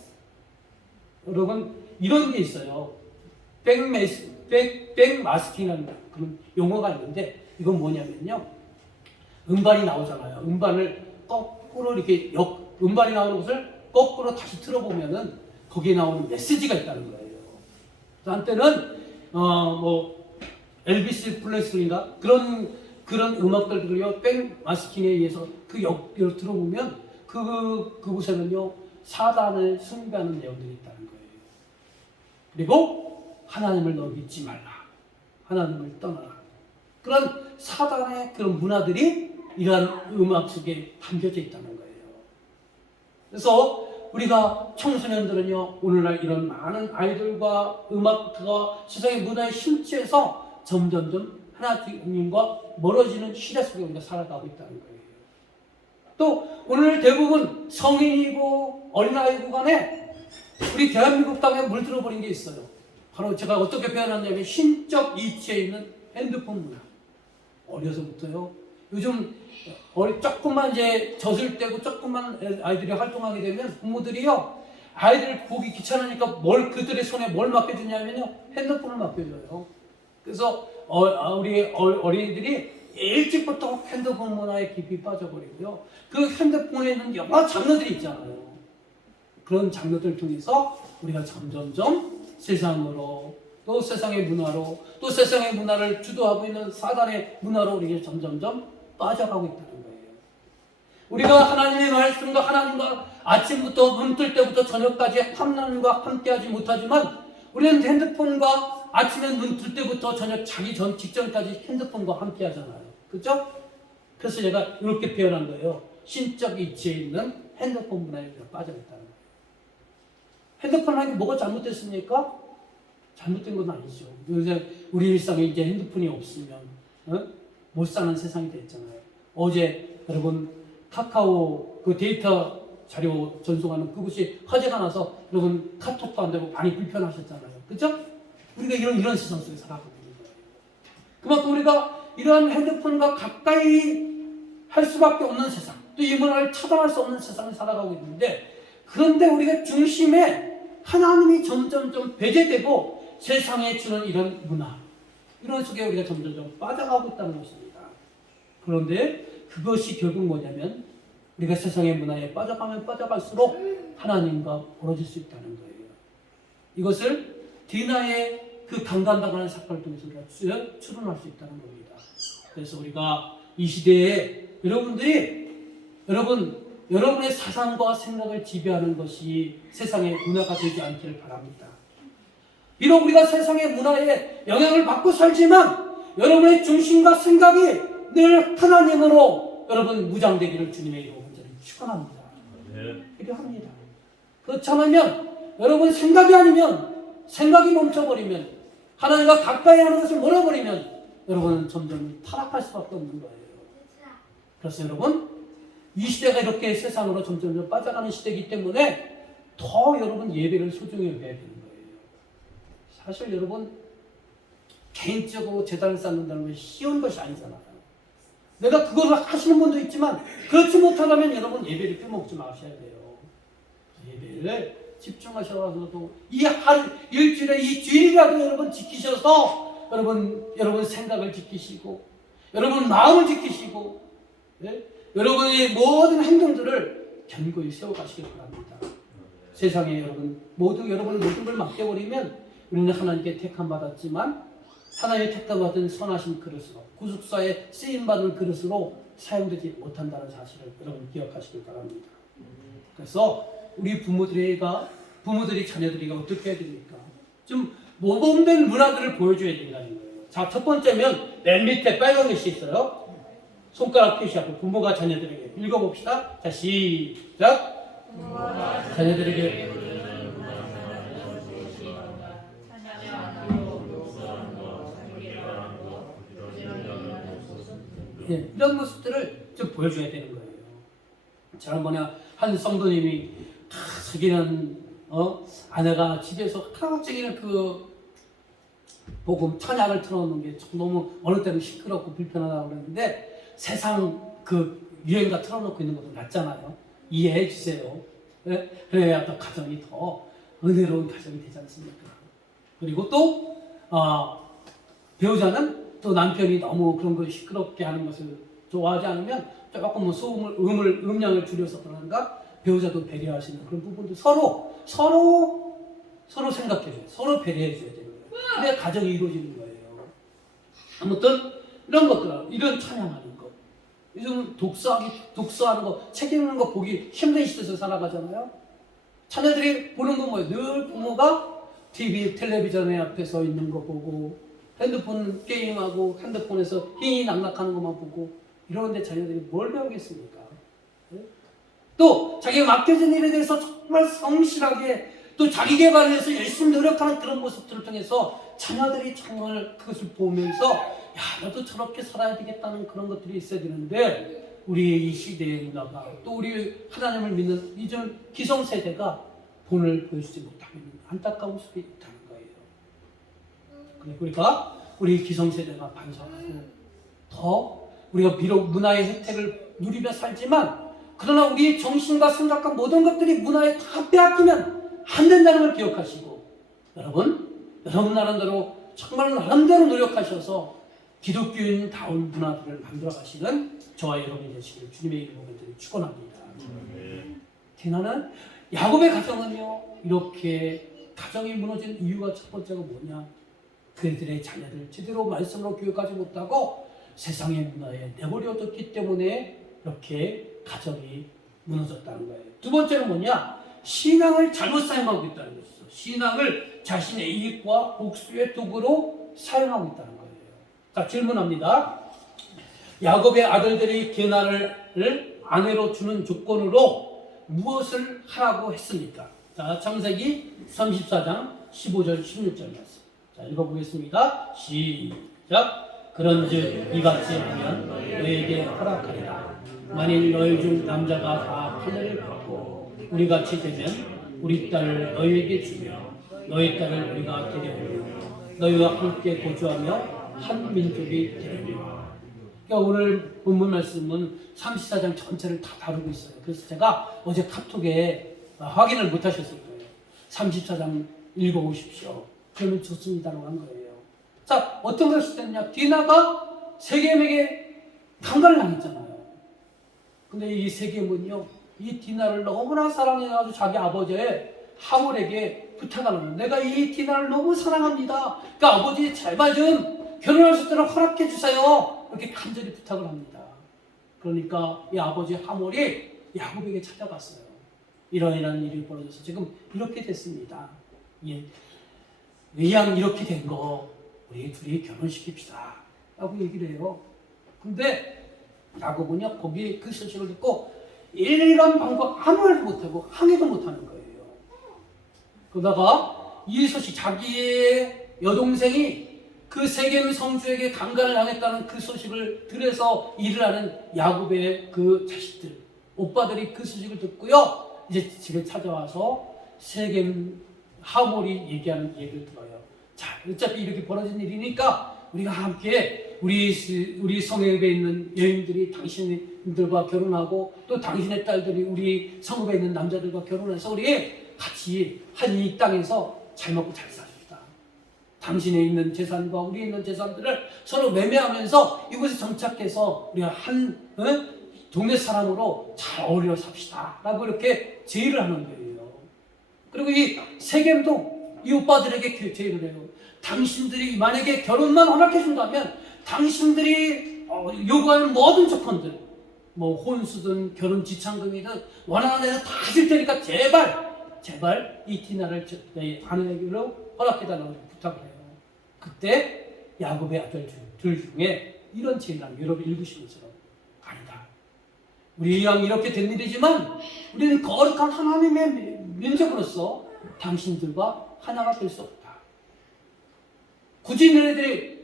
여러분 이런 게 있어요. 백마스킹이라는 그런 용어가 있는데 이건 뭐냐면요 음반이 나오잖아요. 음반을 거꾸로 이렇게 음반이 나오는 것을 거꾸로 다시 틀어보면은 거기에 나오는 메시지가 있다는 거예요. 한때는 엘비스 프레슬리인가 그런 음악들을요 백마스킹에 의해서 그 역기로 들어보면 그곳에는요 사단을 숭배하는 내용들이 있다는 거예요. 그리고 하나님을 너 믿지 말라. 하나님을 떠나라. 그런 사단의 그런 문화들이 이러한 음악 속에 담겨져 있다는 거예요. 그래서 우리가 청소년들은요, 오늘날 이런 많은 아이들과 음악과 세상의 문화에 심취해서 점점점 하나님과 멀어지는 시대 속에 우리가 살아가고 있다는 거예요. 또 오늘 대부분 성인이고 어린아이고 간에 우리 대한민국 땅에 물들어 버린 게 있어요. 바로 제가 어떻게 표현하냐면 신적 이치에 있는 핸드폰 문화. 어려서부터요. 요즘 조금만 이제 젖을 떼고 조금만 아이들이 활동하게 되면 부모들이요, 아이들 보기 귀찮으니까 그들의 손에 뭘 맡겨주냐면요, 핸드폰을 맡겨줘요. 그래서 우리 어린이들이 일찍부터 핸드폰 문화에 깊이 빠져버리고요. 그 핸드폰에 있는 여러 장르들이 있잖아요. 그런 장르들을 통해서 우리가 점점점 세상으로, 또 세상의 문화로, 또 세상의 문화를 주도하고 있는 사단의 문화로 우리가 점점점 빠져가고 있다는 거예요. 우리가 하나님의 말씀과 하나님과 아침부터 눈 뜰 때부터 저녁까지 하나님과 함께하지 못하지만 우리는 핸드폰과 아침에 눈 뜰 때부터 저녁 자기 전 직전까지 핸드폰과 함께하잖아요. 그렇죠? 그래서 제가 이렇게 표현한 거예요. 신적 이치에 있는 핸드폰 문화에 빠져있다는 거예요. 핸드폰 하는 게 뭐가 잘못됐습니까? 잘못된 건 아니죠. 요새 우리 일상에 이제 핸드폰이 없으면 못 사는 세상이 됐잖아요. 어제 여러분 카카오 그 데이터 자료 전송하는 그것이 화제가 나서 여러분 카톡도 안 되고 많이 불편하셨잖아요. 그렇죠? 우리가 이런 세상 속에 살아가고 있는 거예요. 그만큼 우리가 이러한 핸드폰과 가까이 할 수밖에 없는 세상, 또 이 문화를 차단할 수 없는 세상을 살아가고 있는데, 그런데 우리가 중심에 하나님이 점점점 배제되고 세상에 주는 이런 문화, 이런 속에 우리가 점점점 빠져가고 있다는 것입니다. 그런데 그것이 결국 뭐냐면 우리가 세상의 문화에 빠져가면 빠져갈수록 하나님과 멀어질 수 있다는 거예요. 이것을 디나의 그 강간당하는 사건을 통해서 우리가 추론할 수 있다는 겁니다. 그래서 우리가 이 시대에 여러분의 사상과 생각을 지배하는 것이 세상의 문화가 되지 않기를 바랍니다. 비록 우리가 세상의 문화에 영향을 받고 살지만 여러분의 중심과 생각이 늘 하나님으로 여러분 무장되기를 주님의 이름으로 축원합니다. 필요합니다. 그렇지 않으면 여러분 생각이 멈춰버리면 하나님과 가까이 하는 것을 멀어버리면 여러분은 점점 타락할 수밖에 없는 거예요. 그래서 여러분 이 시대가 이렇게 세상으로 점점 빠져가는 시대이기 때문에 더 여러분 예배를 소중히 여겨야 되는 거예요. 사실 여러분 개인적으로 재단을 쌓는다는 것이 쉬운 것이 아니잖아요. 내가 그걸 하시는 분도 있지만 그렇지 못하다면 여러분 예배를 빼먹지 마셔야 돼요. 예배를 집중하셔가지고도 이 일주일에 이 주일이라도 여러분 지키셔서 여러분 생각을 지키시고 여러분 마음을 지키시고 여러분의 모든 행동들을 견고히 세워가시길 바랍니다. 세상에 여러분의 모든 걸 맡겨버리면 우리는 하나님께 택함 받았지만 하나님의 택함받은 선하신 그릇으로 구속사에 쓰임받은 그릇으로 사용되지 못한다는 사실을 여러분 기억하시길 바랍니다. 그래서 우리 부모들이 자녀들이 어떻게 해야 됩니까? 좀 모범된 문화들을 보여줘야 된다는 거예요. 자, 첫 번째면 맨 밑에 빨간 글씨 있어요. 손가락 표시하고 부모가 자녀들에게 읽어봅시다. 자, 시작. 자녀들에게 이런 모습들을 좀 보여줘야 되는 거예요. 지난번에 한 성도님이 자기는 아내가 집에서 자기는 그 복음 찬양을 틀어놓는 게 너무 어느 때는 시끄럽고 불편하다고 그랬는데 세상 그 유행가 틀어놓고 있는 것도 낫잖아요. 이해해 주세요. 그래야 또 가정이 더 은혜로운 가정이 되지 않습니까? 그리고 또 배우자는 또 남편이 너무 그런 걸 시끄럽게 하는 것을 좋아하지 않으면 조금 음량을 줄여서 그러는가 배우자도 배려하시는 그런 부분도 서로 생각해줘요. 서로 배려해줘야 되는 거예요. 그래야 가정이 이루어지는 거예요. 아무튼 이런 것들, 이런 찬양하는 거, 요즘 독서하는 거, 책 읽는 거 보기 힘든 시대에서 살아가잖아요. 자녀들이 보는 건 뭐예요? 늘 부모가 텔레비전에 앞에서 있는 거 보고 핸드폰 게임하고 핸드폰에서 희희 낙낙하는 것만 보고 이러는데 자녀들이 뭘 배우겠습니까? 네? 또 자기가 맡겨진 일에 대해서 정말 성실하게 또 자기 개발을 위해서 열심히 노력하는 그런 모습들을 통해서 자녀들이 정말 그것을 보면서 야, 나도 저렇게 살아야 되겠다는 그런 것들이 있어야 되는데 우리 이 시대의 문화가 또 우리 하나님을 믿는 이전 기성세대가 본을 보여주지 못하고 있는 안타까운 속에 있다는 거예요. 그러니까 우리 기성세대가 반성하고 더 우리가 비록 문화의 혜택을 누리며 살지만 그러나 우리의 정신과 생각과 모든 것들이 문화에 다 빼앗기면 안 된다는 걸 기억하시고 여러분 나름대로 정말 나름대로 노력하셔서 기독교인다운 문화들을 만들어 가시는 저와 여러분이 되시기를 주님의 이름으로 축원합니다. 디나는 야곱의 가정은요 이렇게 가정이 무너진 이유가 첫 번째가 뭐냐? 그들의 자녀들 제대로 말씀으로 교육하지 못하고 세상의 문화에 내버려뒀기 때문에 이렇게 가정이 무너졌다는 거예요. 두 번째는 뭐냐? 신앙을 잘못 사용하고 있다는 것이죠. 신앙을 자신의 이익과 복수의 도구로 사용하고 있다는 거예요. 자, 질문합니다. 야곱의 아들들이 디나를 아내로 주는 조건으로 무엇을 하라고 했습니까? 자, 창세기 34장 15절 16절 말씀. 자, 읽어보겠습니다. 시작. 그런즉 이같이 하면 너에게 허락하리라. 만일 너희 중 남자가 다 하늘을 받고 우리같이 되면 우리 딸을 너희에게 주며 너희 딸을 우리가 데려오며 너희와 함께 거주하며 한 민족이 되리라. 그러니까 오늘 본문 말씀은 34장 전체를 다 다루고 있어요. 그래서 제가 어제 카톡에 확인을 못 하셨을 거예요. 34장 읽어보십시오. 그러면 좋습니다라고 한 거예요. 자, 어떤 것이 됐냐? 디나가 세겜에게 강간을 당했잖아요. 근데 이 세겜은요, 이 디나를 너무나 사랑해가지고 자기 아버지의 하몰에게 부탁을 하는 내가 이 디나를 너무 사랑합니다. 그러니까 아버지 제발 좀 결혼할 수 있도록 허락해 주세요. 이렇게 간절히 부탁을 합니다. 그러니까 이 아버지 하몰이 야곱에게 찾아갔어요. 이러이러한 일이 벌어져서 지금 이렇게 됐습니다. 예. 왜양 이렇게 된 거 우리 둘이 결혼시킵시다 라고 얘기를 해요. 근데 야곱은요 거기 그 소식을 듣고 일일한 방법 아무 말도 못하고 항의도 못하는 거예요. 그러다가 이 소식 자기의 여동생이 그 세겜 성주에게 강간을 당했다는 그 소식을 들어서 일을 하는 야곱의 그 자식들 오빠들이 그 소식을 듣고요 이제 집에 찾아와서 세겜 하몰이 얘기하는 얘기를 들어요. 자, 어차피 이렇게 벌어진 일이니까 우리가 함께 우리 성읍에 있는 여인들이 당신들과 결혼하고 또 당신의 딸들이 우리 성읍에 있는 남자들과 결혼해서 우리 같이 한 이 땅에서 잘 먹고 잘 삽시다. 당신에 있는 재산과 우리에 있는 재산들을 서로 매매하면서 이곳에 정착해서 우리가 한 동네 사람으로 잘 어울려 삽시다 라고 이렇게 제의를 하는 거예요. 그리고 이 세겜도 이 오빠들에게 제의를 해요. 당신들이 만약에 결혼만 허락해 준다면 당신들이 요구하는 모든 조건들 뭐 혼수든 결혼 지참금이든 원하는 데는 다 줄 테니까 제발 이 디나를 내 아내에게로 허락해달라고 부탁을 해요. 그때 야곱의 아들들 중에 이런 제의를 합니다. 여러분 읽으시는 것처럼 아니다. 우리 이왕 이렇게 된 일이지만 우리는 거룩한 하나님의 민족으로서 당신들과 하나가 될 수 없다. 굳이 너희들이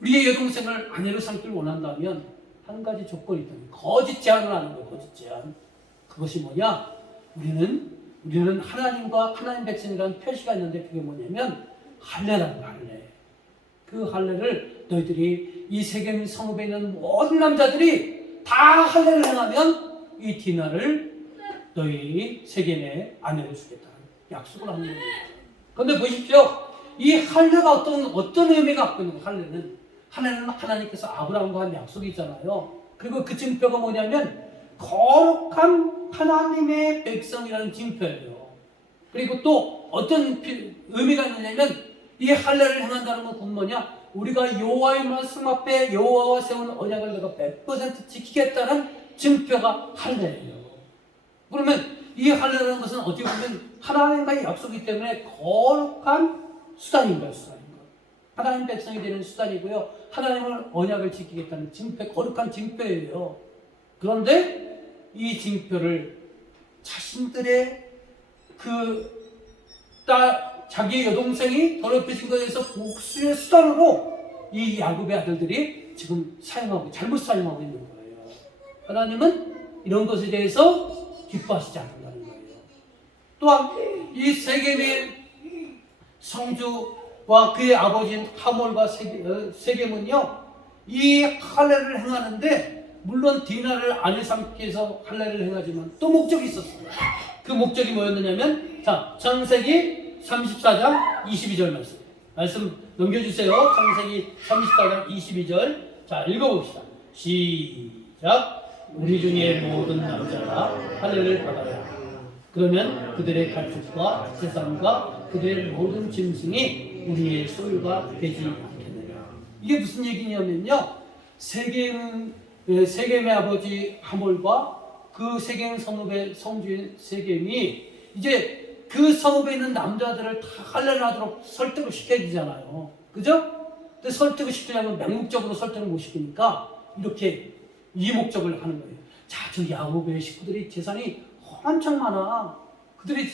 우리의 여동생을 아내로 삼기를 원한다면 한 가지 조건이 있다. 거짓 제안을 하는 거예요. 거짓 제안. 그것이 뭐냐? 우리는 하나님과 하나님 백성이라는 표시가 있는데 그게 뭐냐면 할례라는 거야. 할례. 그 할례를 너희들이 이 세겜 성읍에 있는 모든 남자들이 다 할례를 행하면 이 디나를 너희 세겜의 아내로 주겠다는 약속을 하는 거예요. 그런데 보십시오. 이 할례가 어떤 의미가 갖고 있는 거예요? 할례는 하나님께서 아브라함과 한 약속이 있잖아요. 그리고 그 징표가 뭐냐면 거룩한 하나님의 백성이라는 징표예요. 그리고 또 어떤 의미가 있느냐면 이 할례를 행한다는 건 뭐냐? 우리가 여호와의 말씀 앞에 여호와와 세운 언약을 내가 100% 지키겠다는 징표가 할례예요. 그러면 이 할례라는 것은 어떻게 보면 하나님과의 약속이기 때문에 거룩한 수단인 거예요. 수단인 거. 하나님 백성이 되는 수단이고요. 하나님을 언약을 지키겠다는 징표, 거룩한 징표예요. 그런데 이 징표를 자신들의 자기의 여동생이 더럽혀진 것에 대해서 복수의 수단으로 이 야곱의 아들들이 지금 잘못 사용하고 있는 거예요. 하나님은 이런 것에 대해서 기뻐하시지 않는다는 거예요. 또한 이 세겜의 성주와 그의 아버지인 하몰과 세겜은요, 이 할례를 행하는데 물론 디나를 아내 삼기 위해서 할례를 행하지만 또 목적이 있었어요. 그 목적이 뭐였느냐면, 자, 창세기 34장 22절 말씀 넘겨주세요. 창세기 34장 22절. 자, 읽어봅시다. 시작. 우리 중에 모든 남자가 할례를 받아야. 그러면 그들의 가축과 재산과 그들의 모든 짐승이 우리의 소유가 되지 않겠느냐. 이게 무슨 얘기냐면요, 세겜의 아버지 하몰과 그 세겜 성읍의 성주인 세겜이 이제 그 성읍에 있는 남자들을 다 할례를 하도록 설득을 시켜야 되잖아요. 그죠? 근데 설득을 시키려면 맹목적으로 설득을 못 시키니까 이렇게 이 목적을 하는 거예요. 자, 저 야곱의 식구들이 재산이 엄청 많아. 그들이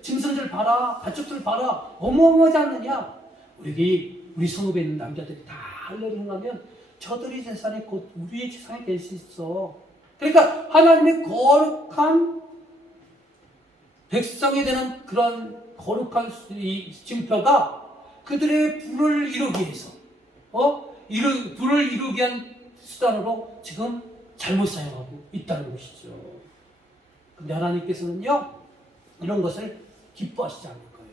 짐승들 봐라, 가축들 봐라, 어마어마하지 않느냐. 우리 성읍에 있는 남자들이 다 할례를 행하면 저들의 재산이 곧 우리의 재산이 될 수 있어. 그러니까 하나님의 거룩한 백성이 되는 그런 거룩한 이 징표가 그들의 부를 이루기 위해서, 부를 이루기 위한 수단으로 지금 잘못 사용하고 있다는 것이죠. 근데 하나님께서는요, 이런 것을 기뻐하시지 않을 거예요.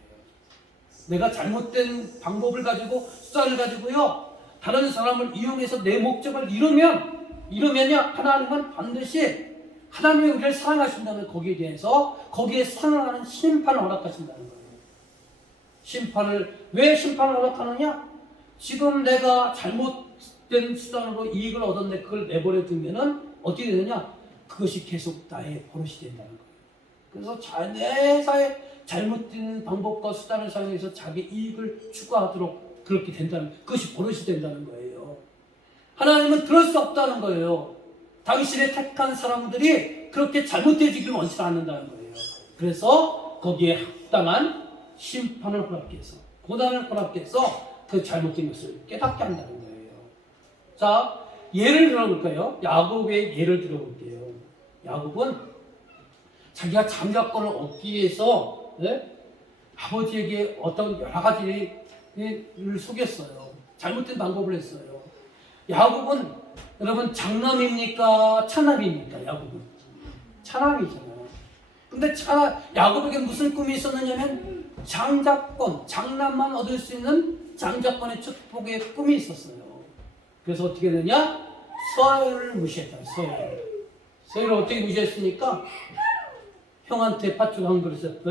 내가 잘못된 방법을 가지고, 수단을 가지고요, 다른 사람을 이용해서 내 목적을 이루면요, 하나님은 반드시 하나님이 우리를 사랑하신다면 거기에 사랑하는 심판을 허락하신다는 거예요. 왜 심판을 허락하느냐? 지금 내가 잘못된 수단으로 이익을 얻었는데 그걸 내버려 두면은 어떻게 되느냐? 그것이 계속 나의 버릇이 된다는 거예요. 그래서 내사의 잘못된 방법과 수단을 사용해서 자기 이익을 추구하도록 그렇게 된다는, 그것이 버릇이 된다는 거예요. 하나님은 그럴 수 없다는 거예요. 당신의 택한 사람들이 그렇게 잘못되지기를 원치 않는다는 거예요. 그래서 거기에 합당한 심판을 허락해서, 고난을 허락해서 그 잘못된 것을 깨닫게 한다는 거예요. 자, 예를 들어볼까요? 야곱의 예를 들어볼게요. 야곱은 자기가 장자권을 얻기 위해서 아버지에게 어떤 여러 가지를 속였어요. 잘못된 방법을 했어요. 야곱은 여러분 장남입니까? 차남입니까? 야곱은 차남이잖아요. 근데 야곱에게 무슨 꿈이 있었느냐면 장남만 얻을 수 있는 장자권의 축복의 꿈이 있었어요. 그래서 어떻게 되냐? 서열을 무시했다. 서열을 어떻게 무시했습니까? 형한테 팥죽 한 그릇을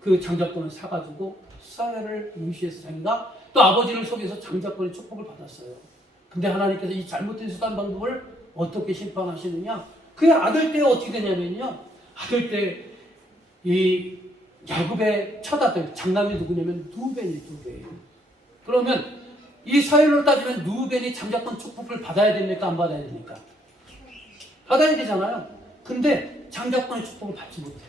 그 장자권을 사가지고 서열을 무시해서 자기가 또 아버지를 속여서 장자권의 축복을 받았어요. 근데 하나님께서 이 잘못된 수단 방법을 어떻게 심판하시느냐? 그 아들 때 어떻게 되냐면요, 아들 때 이 야곱의 첫 아들 장남이 누구냐면 누벤이. 그러면 이 서열로 따지면 누벤이 장자권 축복을 받아야 됩니까? 안 받아야 됩니까? 받아야 되잖아요. 근데 장자권의 축복을 받지 못해요.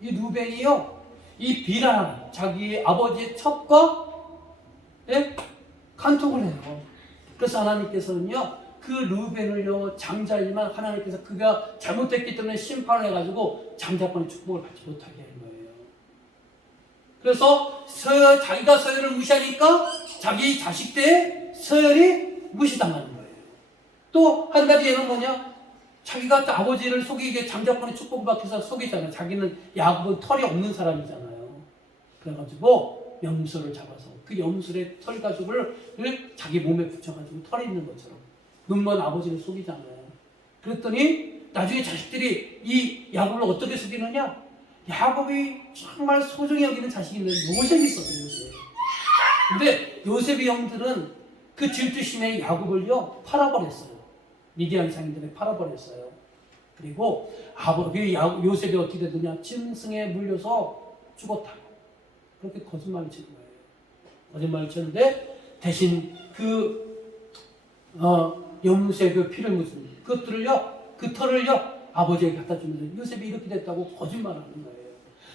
이 누벤이요, 이 비라는 자기 아버지의 첩과 간통을 해요. 그래서 하나님께서는요, 그 루벤을요, 장자이지만 하나님께서 그가 잘못했기 때문에 심판을 해가지고 장자권의 축복을 받지 못하게 한 거예요. 그래서 자기가 서열을 무시하니까 자기 자식 때 서열이 무시당하는 거예요. 또 한 가지 예는 뭐냐? 자기가 아버지를 속이게 장자권의 축복을 받기 위해서 속이잖아요. 자기는 야곱은 털이 없는 사람이잖아요. 그래가지고 염소를 잡아서 그 염술의 털 가죽을 자기 몸에 붙여가지고 털이 있는 것처럼 눈먼 아버지를 속이잖아요. 그랬더니 나중에 자식들이 이 야곱을 어떻게 속이느냐? 야곱이 정말 소중히 여기는 자식인데 요셉이 있었어요. 요셉. 근데 요셉의 형들은 그 질투심에 야곱을요 팔아버렸어요. 미디안 상인들에 팔아버렸어요. 그리고 요셉이 어떻게 되느냐? 짐승에 물려서 죽었다. 그렇게 거짓말을 치는 거예요. 거짓말을 쳤는데 대신 염소의 그 피를 묻은 그 털을요 아버지에게 갖다 주면서 요셉이 이렇게 됐다고 거짓말을 하는 거예요.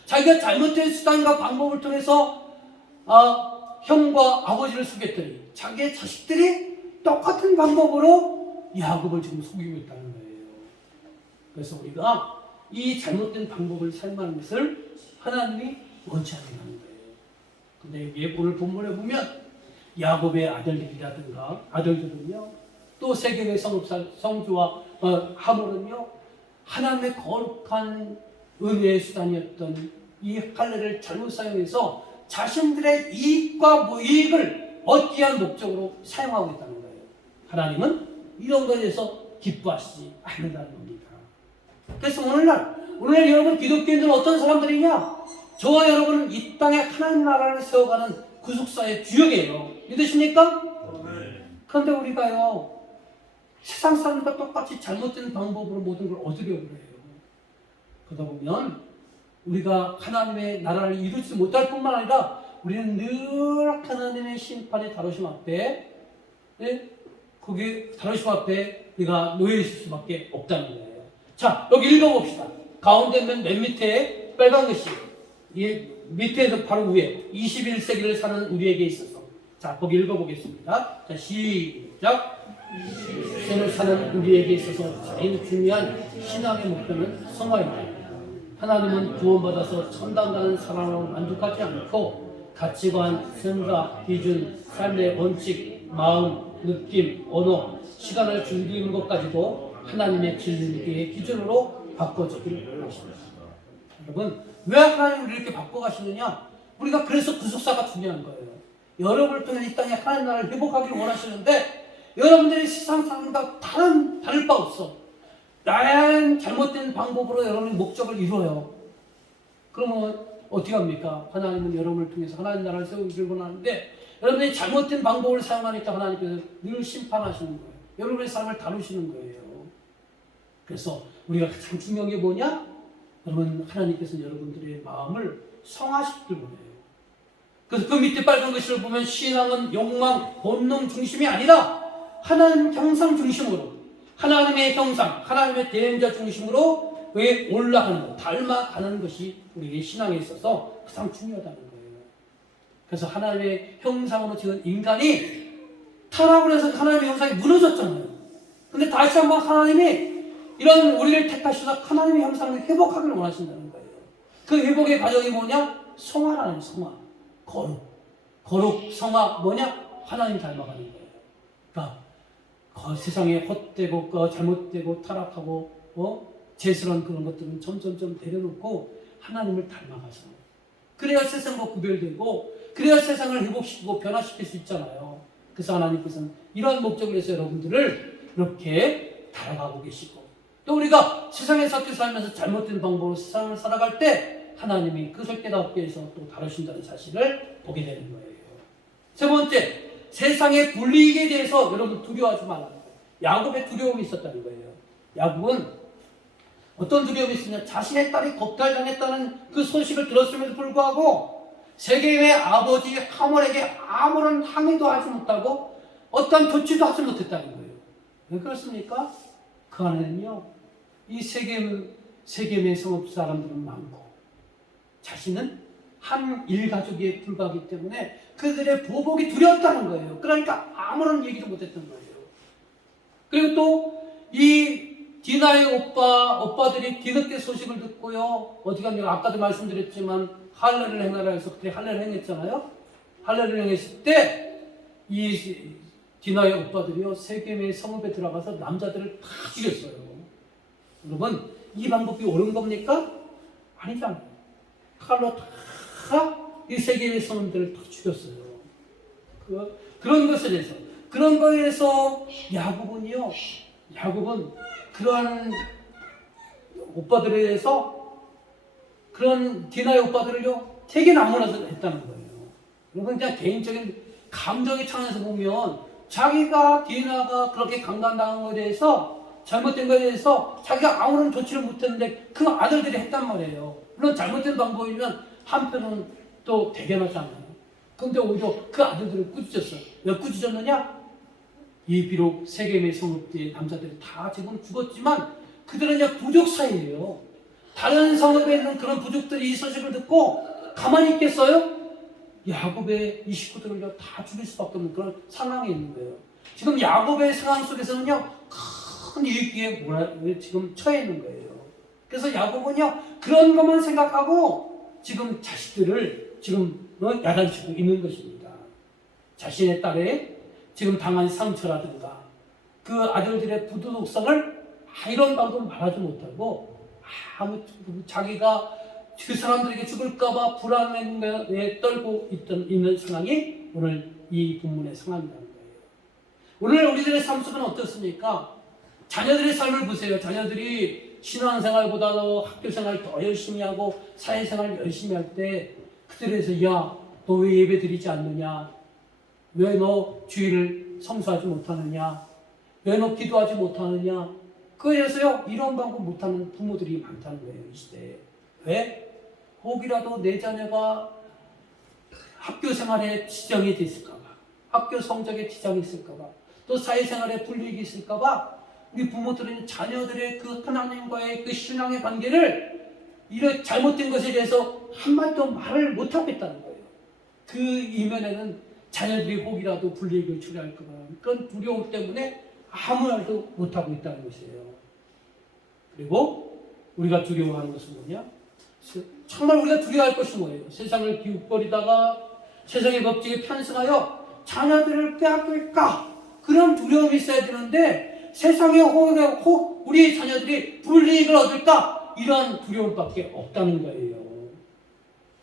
자기가 잘못된 수단과 방법을 통해서 형과 아버지를 속였더니 자기의 자식들이 똑같은 방법으로 야곱을 지금 속이고 있다는 거예요. 그래서 우리가 이 잘못된 방법을 사용하는 것을 하나님이 원치 않는 거예요. 근데 여기 오늘 본문에 보면 야곱의 아들들은요 또 세겜의 성주와 하몰은요 하나님의 거룩한 은혜의 수단이었던 이 할례를 잘못 사용해서 자신들의 이익을 얻기 위한 목적으로 사용하고 있다는 거예요. 하나님은 이런 것에 대해서 기뻐하시지 않는다는 겁니다. 그래서 오늘 여러분 기독교인들은 어떤 사람들이냐? 저와 여러분은 이 땅에 하나님 나라를 세워가는 구속사의 주역이에요. 믿으십니까? 그런데 우리가요 세상 사람과 똑같이 잘못된 방법으로 모든 걸 얻으려고 해요. 그러다 보면 우리가 하나님의 나라를 이루지 못할 뿐만 아니라 우리는 늘 하나님의 심판의 다루심 앞에 다루심 앞에 우리가 놓여 있을 수밖에 없다는 거예요. 자, 여기 읽어봅시다. 가운데 맨 밑에 빨간 것이 밑에서 바로 위에 21세기를 사는 우리에게 있어서 자, 거기 읽어보겠습니다. 자, 시작. 세상을 사는 우리에게 있어서 제일 중요한 신앙의 목표는 성화입니다. 하나님은 구원받아서 천당 가는 사람으로 만족하지 않고 가치관, 생각, 기준, 삶의 원칙, 마음, 느낌, 언어, 시간을 즐기는 것까지도 하나님의 진리의 기준으로 바꿔주기를 원하십니다. 여러분, 왜 하나님이 우리를 이렇게 바꿔가시느냐? 우리가 그래서 구속사가 중요한 거예요. 여러분을 통해 이 땅에 하나님 나라를 회복하기를 원하시는데 여러분들이 세상 사람과 다를 바 없어. 나의 잘못된 방법으로 여러분의 목적을 이루어요. 그러면 어떻게 합니까? 하나님은 여러분을 통해서 하나님 나라를 세우기를 원하는데 여러분이 잘못된 방법을 사용하니까 하나님께서 늘 심판하시는 거예요. 여러분의 삶을 다루시는 거예요. 그래서 우리가 가장 중요한 게 뭐냐? 여러분, 하나님께서는 여러분들의 마음을 성화시키길 원해요. 그래서 그 밑에 빨간 글씨를 보면 신앙은 욕망, 본능 중심이 아니라 하나님 형상 중심으로 하나님의 형상, 하나님의 대행자 중심으로 왜 올라가는 것, 닮아가는 것이 우리의 신앙에 있어서 가장 중요하다는 거예요. 그래서 하나님의 형상으로 지은 인간이 타락을 해서 하나님의 형상이 무너졌잖아요. 근데 다시 한번 하나님이 이런 우리를 택하셔서 하나님의 형상을 회복하기를 원하신다는 거예요. 그 회복의 과정이 뭐냐? 성화라는 성화. 거룩, 성화 뭐냐? 하나님 닮아가는 거예요. 그러니까 세상에 헛되고 잘못되고 타락하고 죄스러운 그런 것들은 점점 내려놓고 하나님을 닮아가서 그래야 세상과 구별되고 그래야 세상을 회복시키고 변화시킬 수 있잖아요. 그래서 하나님께서는 이런 목적을 해서 여러분들을 이렇게 달아가고 계시고 또 우리가 세상에 섞여 살면서 잘못된 방법으로 세상을 살아갈 때 하나님이 그것을 깨닫게 해서 또 다루신다는 사실을 보게 되는 거예요. 세 번째, 세상의 불이익에 대해서 여러분 두려워하지 말라는 거예요. 야곱의 두려움이 있었다는 거예요. 야곱은 어떤 두려움이 있었냐? 자신의 딸이 겁탈당했다는 그 소식을 들었음에도 불구하고 세겜의 아버지 하몰에게 아무런 항의도 하지 못하고 어떤 조치도 하지 못했다는 거예요. 왜 그렇습니까? 그 안에는요, 이 세겜의 성읍 사람들은 많고 자신은 한 일가족에 불과하기 때문에 그들의 보복이 두려웠다는 거예요. 그러니까 아무런 얘기도 못했던 거예요. 그리고 또 이 디나의 오빠들이 뒤늦게 소식을 듣고요. 어디 갔냐? 아까도 말씀드렸지만 할례를 행하라 해서 그때 할례를 행했잖아요. 할례를 행했을 때 이 디나의 오빠들이요 세겜의 성읍에 들어가서 남자들을 다 죽였어요. 여러분, 이 방법이 옳은 겁니까? 아니잖아요. 칼로 다 이 세겜의 성읍들을 다 죽였어요. 그런 것에 대해서, 그런 거에 대해서 야곱은 그러한 오빠들에 대해서 그런 디나의 오빠들을요 되게 나무라서 했다는 거예요. 여러분, 그냥 개인적인 감정의 차원에서 보면 자기가 디나가 그렇게 강간당한 것에 대해서 잘못된 것에 대해서 자기가 아무런 조치를 못했는데 그 아들들이 했단 말이에요. 물론 잘못된 방법이면 한편은 또 대견하지 않아요. 근데 오히려 그 아들들을 꾸짖었어요. 왜 꾸짖었느냐? 이 비록 세겜의 성읍의 남자들이 다 지금 죽었지만 그들은 그냥 부족 사이예요. 다른 성읍에 있는 그런 부족들이 이 소식을 듣고 가만히 있겠어요? 야곱의 이 식구들을 다 죽일 수밖에 없는 그런 상황에 있는 거예요. 지금 야곱의 상황 속에서는요, 큰 위기에 지금 처해 있는 거예요. 그래서 야곱은요, 그런 것만 생각하고 지금 자식들을 지금 야단치고 있는 것입니다. 자신의 딸의 지금 당한 상처라든가 그 아들들의 부도덕성을 이런 방도 말하지 못하고 자기가 그 사람들에게 죽을까봐 불안에 떨고 있는 상황이 오늘 이 본문의 상황이라는 거예요. 오늘 우리들의 삶 속은 어떻습니까? 자녀들의 삶을 보세요. 자녀들이 신앙생활보다도 학교생활 더 열심히 하고 사회생활 열심히 할 때 그들에서 야, 너 왜 예배 드리지 않느냐? 왜 너 주일을 성수하지 못하느냐? 왜 너 기도하지 못하느냐? 그래서요, 이런 방법 못하는 부모들이 많다는 거예요, 이 시대에. 왜? 혹이라도 내 자녀가 학교 생활에 지장이 있을까봐, 학교 성적에 지장이 있을까봐, 또 사회생활에 불이익이 있을까봐 우리 부모들은 자녀들의 그 하나님과의 그 신앙의 관계를 이런 잘못된 것에 대해서 한마디도 말을 못하고 있다는 거예요. 그 이면에는 자녀들이 혹이라도 불이익을 초래할까봐 그런 두려움 때문에 아무 말도 못하고 있다는 것이에요. 그리고 우리가 두려워하는 것은 뭐냐? 정말 우리가 두려워할 것이 뭐예요? 세상을 기웃거리다가 세상의 법칙에 편승하여 자녀들을 빼앗길까? 그런 두려움이 있어야 되는데 세상의 우리 자녀들이 불이익을 얻을까? 이런 두려움밖에 없다는 거예요.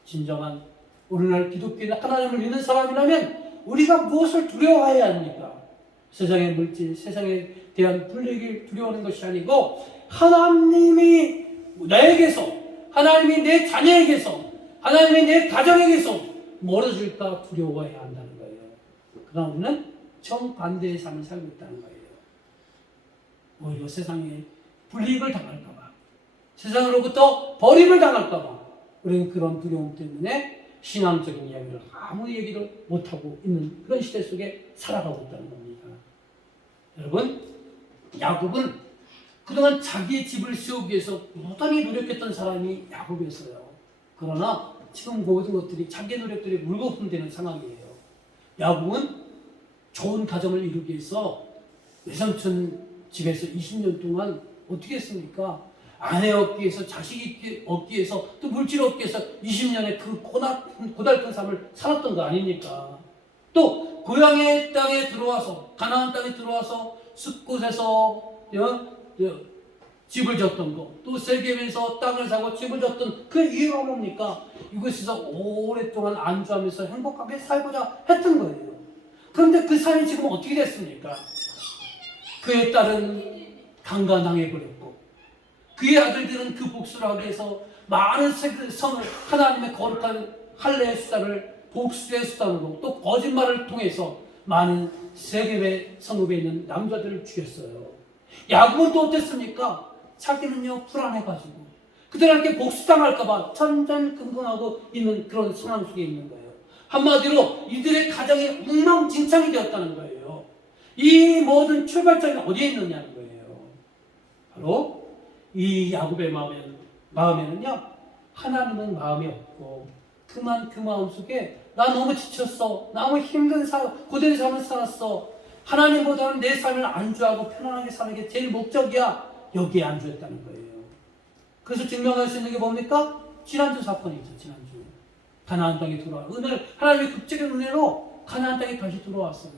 진정한 오늘날 기독교인 하나님을 믿는 사람이라면 우리가 무엇을 두려워해야 합니까? 세상의 물질, 세상에 대한 불이익을 두려워하는 것이 아니고 하나님이 나에게서, 하나님이 내 자녀에게서, 하나님이 내 가정에게서 멀어질까 두려워해야 한다는 거예요. 그러나 우리는 정반대의 삶을 살고 있다는 거예요. 오히려 세상에 불이익을 당할까봐, 세상으로부터 버림을 당할까봐 우리는 그런 두려움 때문에 신앙적인 이야기를 아무 얘기를 못하고 있는 그런 시대 속에 살아가고 있다는 겁니다. 여러분, 야곱은 그동안 자기의 집을 세우기 위해서 무단히 노력했던 사람이 야곱이었어요. 그러나 지금 모든 것들이 자기의 노력들이 물거품되는 상황이에요. 야곱은 좋은 가정을 이루기 위해서 외삼촌 집에서 20년 동안 어떻게 했습니까? 아내 얻기 위해서, 자식 얻기 위해서, 또 물질 얻기 위해서 20년의 그 고달픈 삶을 살았던 거 아닙니까? 또 고향의 땅에 들어와서, 가나안 땅에 들어와서 숲곳에서 집을 졌던 거, 또 세겜에서 땅을 사고 집을 졌던 그 이유가 뭡니까? 이곳에서 오랫동안 안주하면서 행복하게 살고자 했던 거예요. 그런데 그 삶이 지금 어떻게 됐습니까? 그의 딸은 강간당해버렸고, 그의 아들들은 그 복수를 하기 위해서 많은 성을, 하나님의 거룩한 할례의 수단을 복수의 수단으로, 또 거짓말을 통해서 많은 세겜의 성읍에 있는 남자들을 죽였어요. 야곱은 또 어땠습니까? 자기는요, 불안해가지고 그들한테 복수당할까봐 천전긍긍하고 있는 그런 상황 속에 있는 거예요. 한마디로 이들의 가정이 엉망진창이 되었다는 거예요. 이 모든 출발점이 어디에 있느냐는 거예요. 바로 이 야곱의 마음에는요, 하나님은 마음이 없고, 그만 그 마음 속에 나 너무 지쳤어, 너무 힘든 고된 삶을 살았어, 하나님보다는 내 삶을 안주하고 편안하게 사는 게 제일 목적이야, 여기에 안주했다는 거예요. 그래서 증명할 수 있는 게 뭡니까? 지난주 사건이죠. 지난주 가나안 땅에 돌아와, 하나님의 극적인 은혜로 가나안 땅에 다시 돌아왔어요.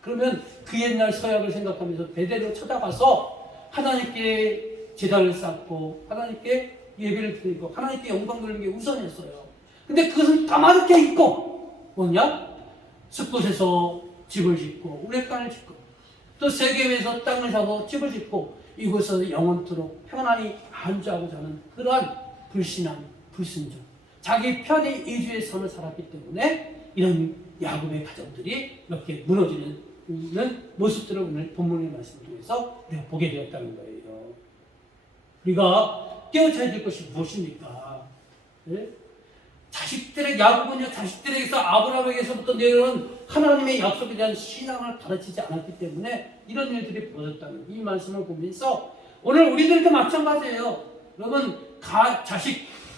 그러면 그 옛날 서약을 생각하면서 베델로 찾아가서 하나님께 제단을 쌓고 하나님께 예배를 드리고 하나님께 영광 돌리는 게 우선이었어요. 근데 그것은 까마득해 있고 뭐냐? 숲곳에서 집을 짓고 우레탄을 짓고 또 세겜에서 땅을 사고 집을 짓고 이곳에서 영원토록 평안히 안주하고자 하는 그러한 불신앙, 불순종, 자기 편의 이주의 삶을 살았기 때문에 이런 야곱의 가정들이 이렇게 무너지는 모습들을 오늘 본문의 말씀을 통해서 우리가 보게 되었다는 거예요. 우리가 깨우쳐야 될 것이 무엇입니까? 네? 야곱은요, 자식들에게서 아브라함에게서부터 내려온 하나님의 약속에 대한 신앙을 가르치지 않았기 때문에 이런 일들이 벌어졌다는 이 말씀을 보면서 오늘 우리들도 마찬가지예요. 여러분,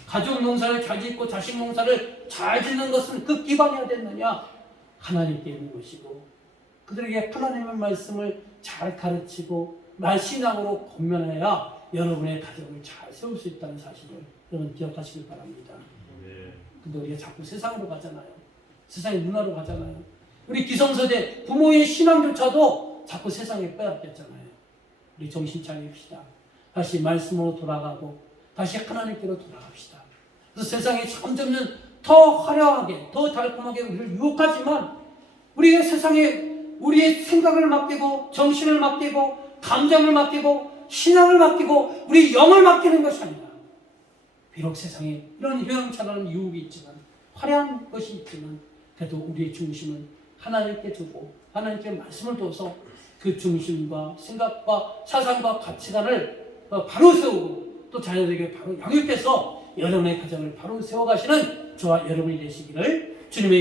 가족 농사를 잘 짓고 자식 농사를 잘 짓는 것은 그 기반이 어딨느냐? 하나님께 있는 것이고, 그들에게 하나님의 말씀을 잘 가르치고 신앙으로 권면해야 여러분의 가정을 잘 세울 수 있다는 사실을 여러분 기억하시길 바랍니다. 근데 우리가 자꾸 세상으로 가잖아요. 세상의 문화로 가잖아요. 우리 기성세대 부모의 신앙조차도 자꾸 세상에 빼앗겼잖아요. 우리 정신 차립시다. 다시 말씀으로 돌아가고 다시 하나님께로 돌아갑시다. 그래서 세상이 점점 더 화려하게, 더 달콤하게 우리를 유혹하지만 우리의 세상에 우리의 생각을 맡기고 정신을 맡기고 감정을 맡기고 신앙을 맡기고 우리 영을 맡기는 것이 아니라, 비록 세상에 이런 휘황찬란한 유혹이 있지만, 화려한 것이 있지만, 그래도 우리의 중심은 하나님께 두고 하나님께 말씀을 둬서 그 중심과 생각과 사상과 가치관을 바로 세우고 또 자녀들에게 바로 양육해서 여러분의 가정을 바로 세워가시는 저와 여러분이 되시기를 주님의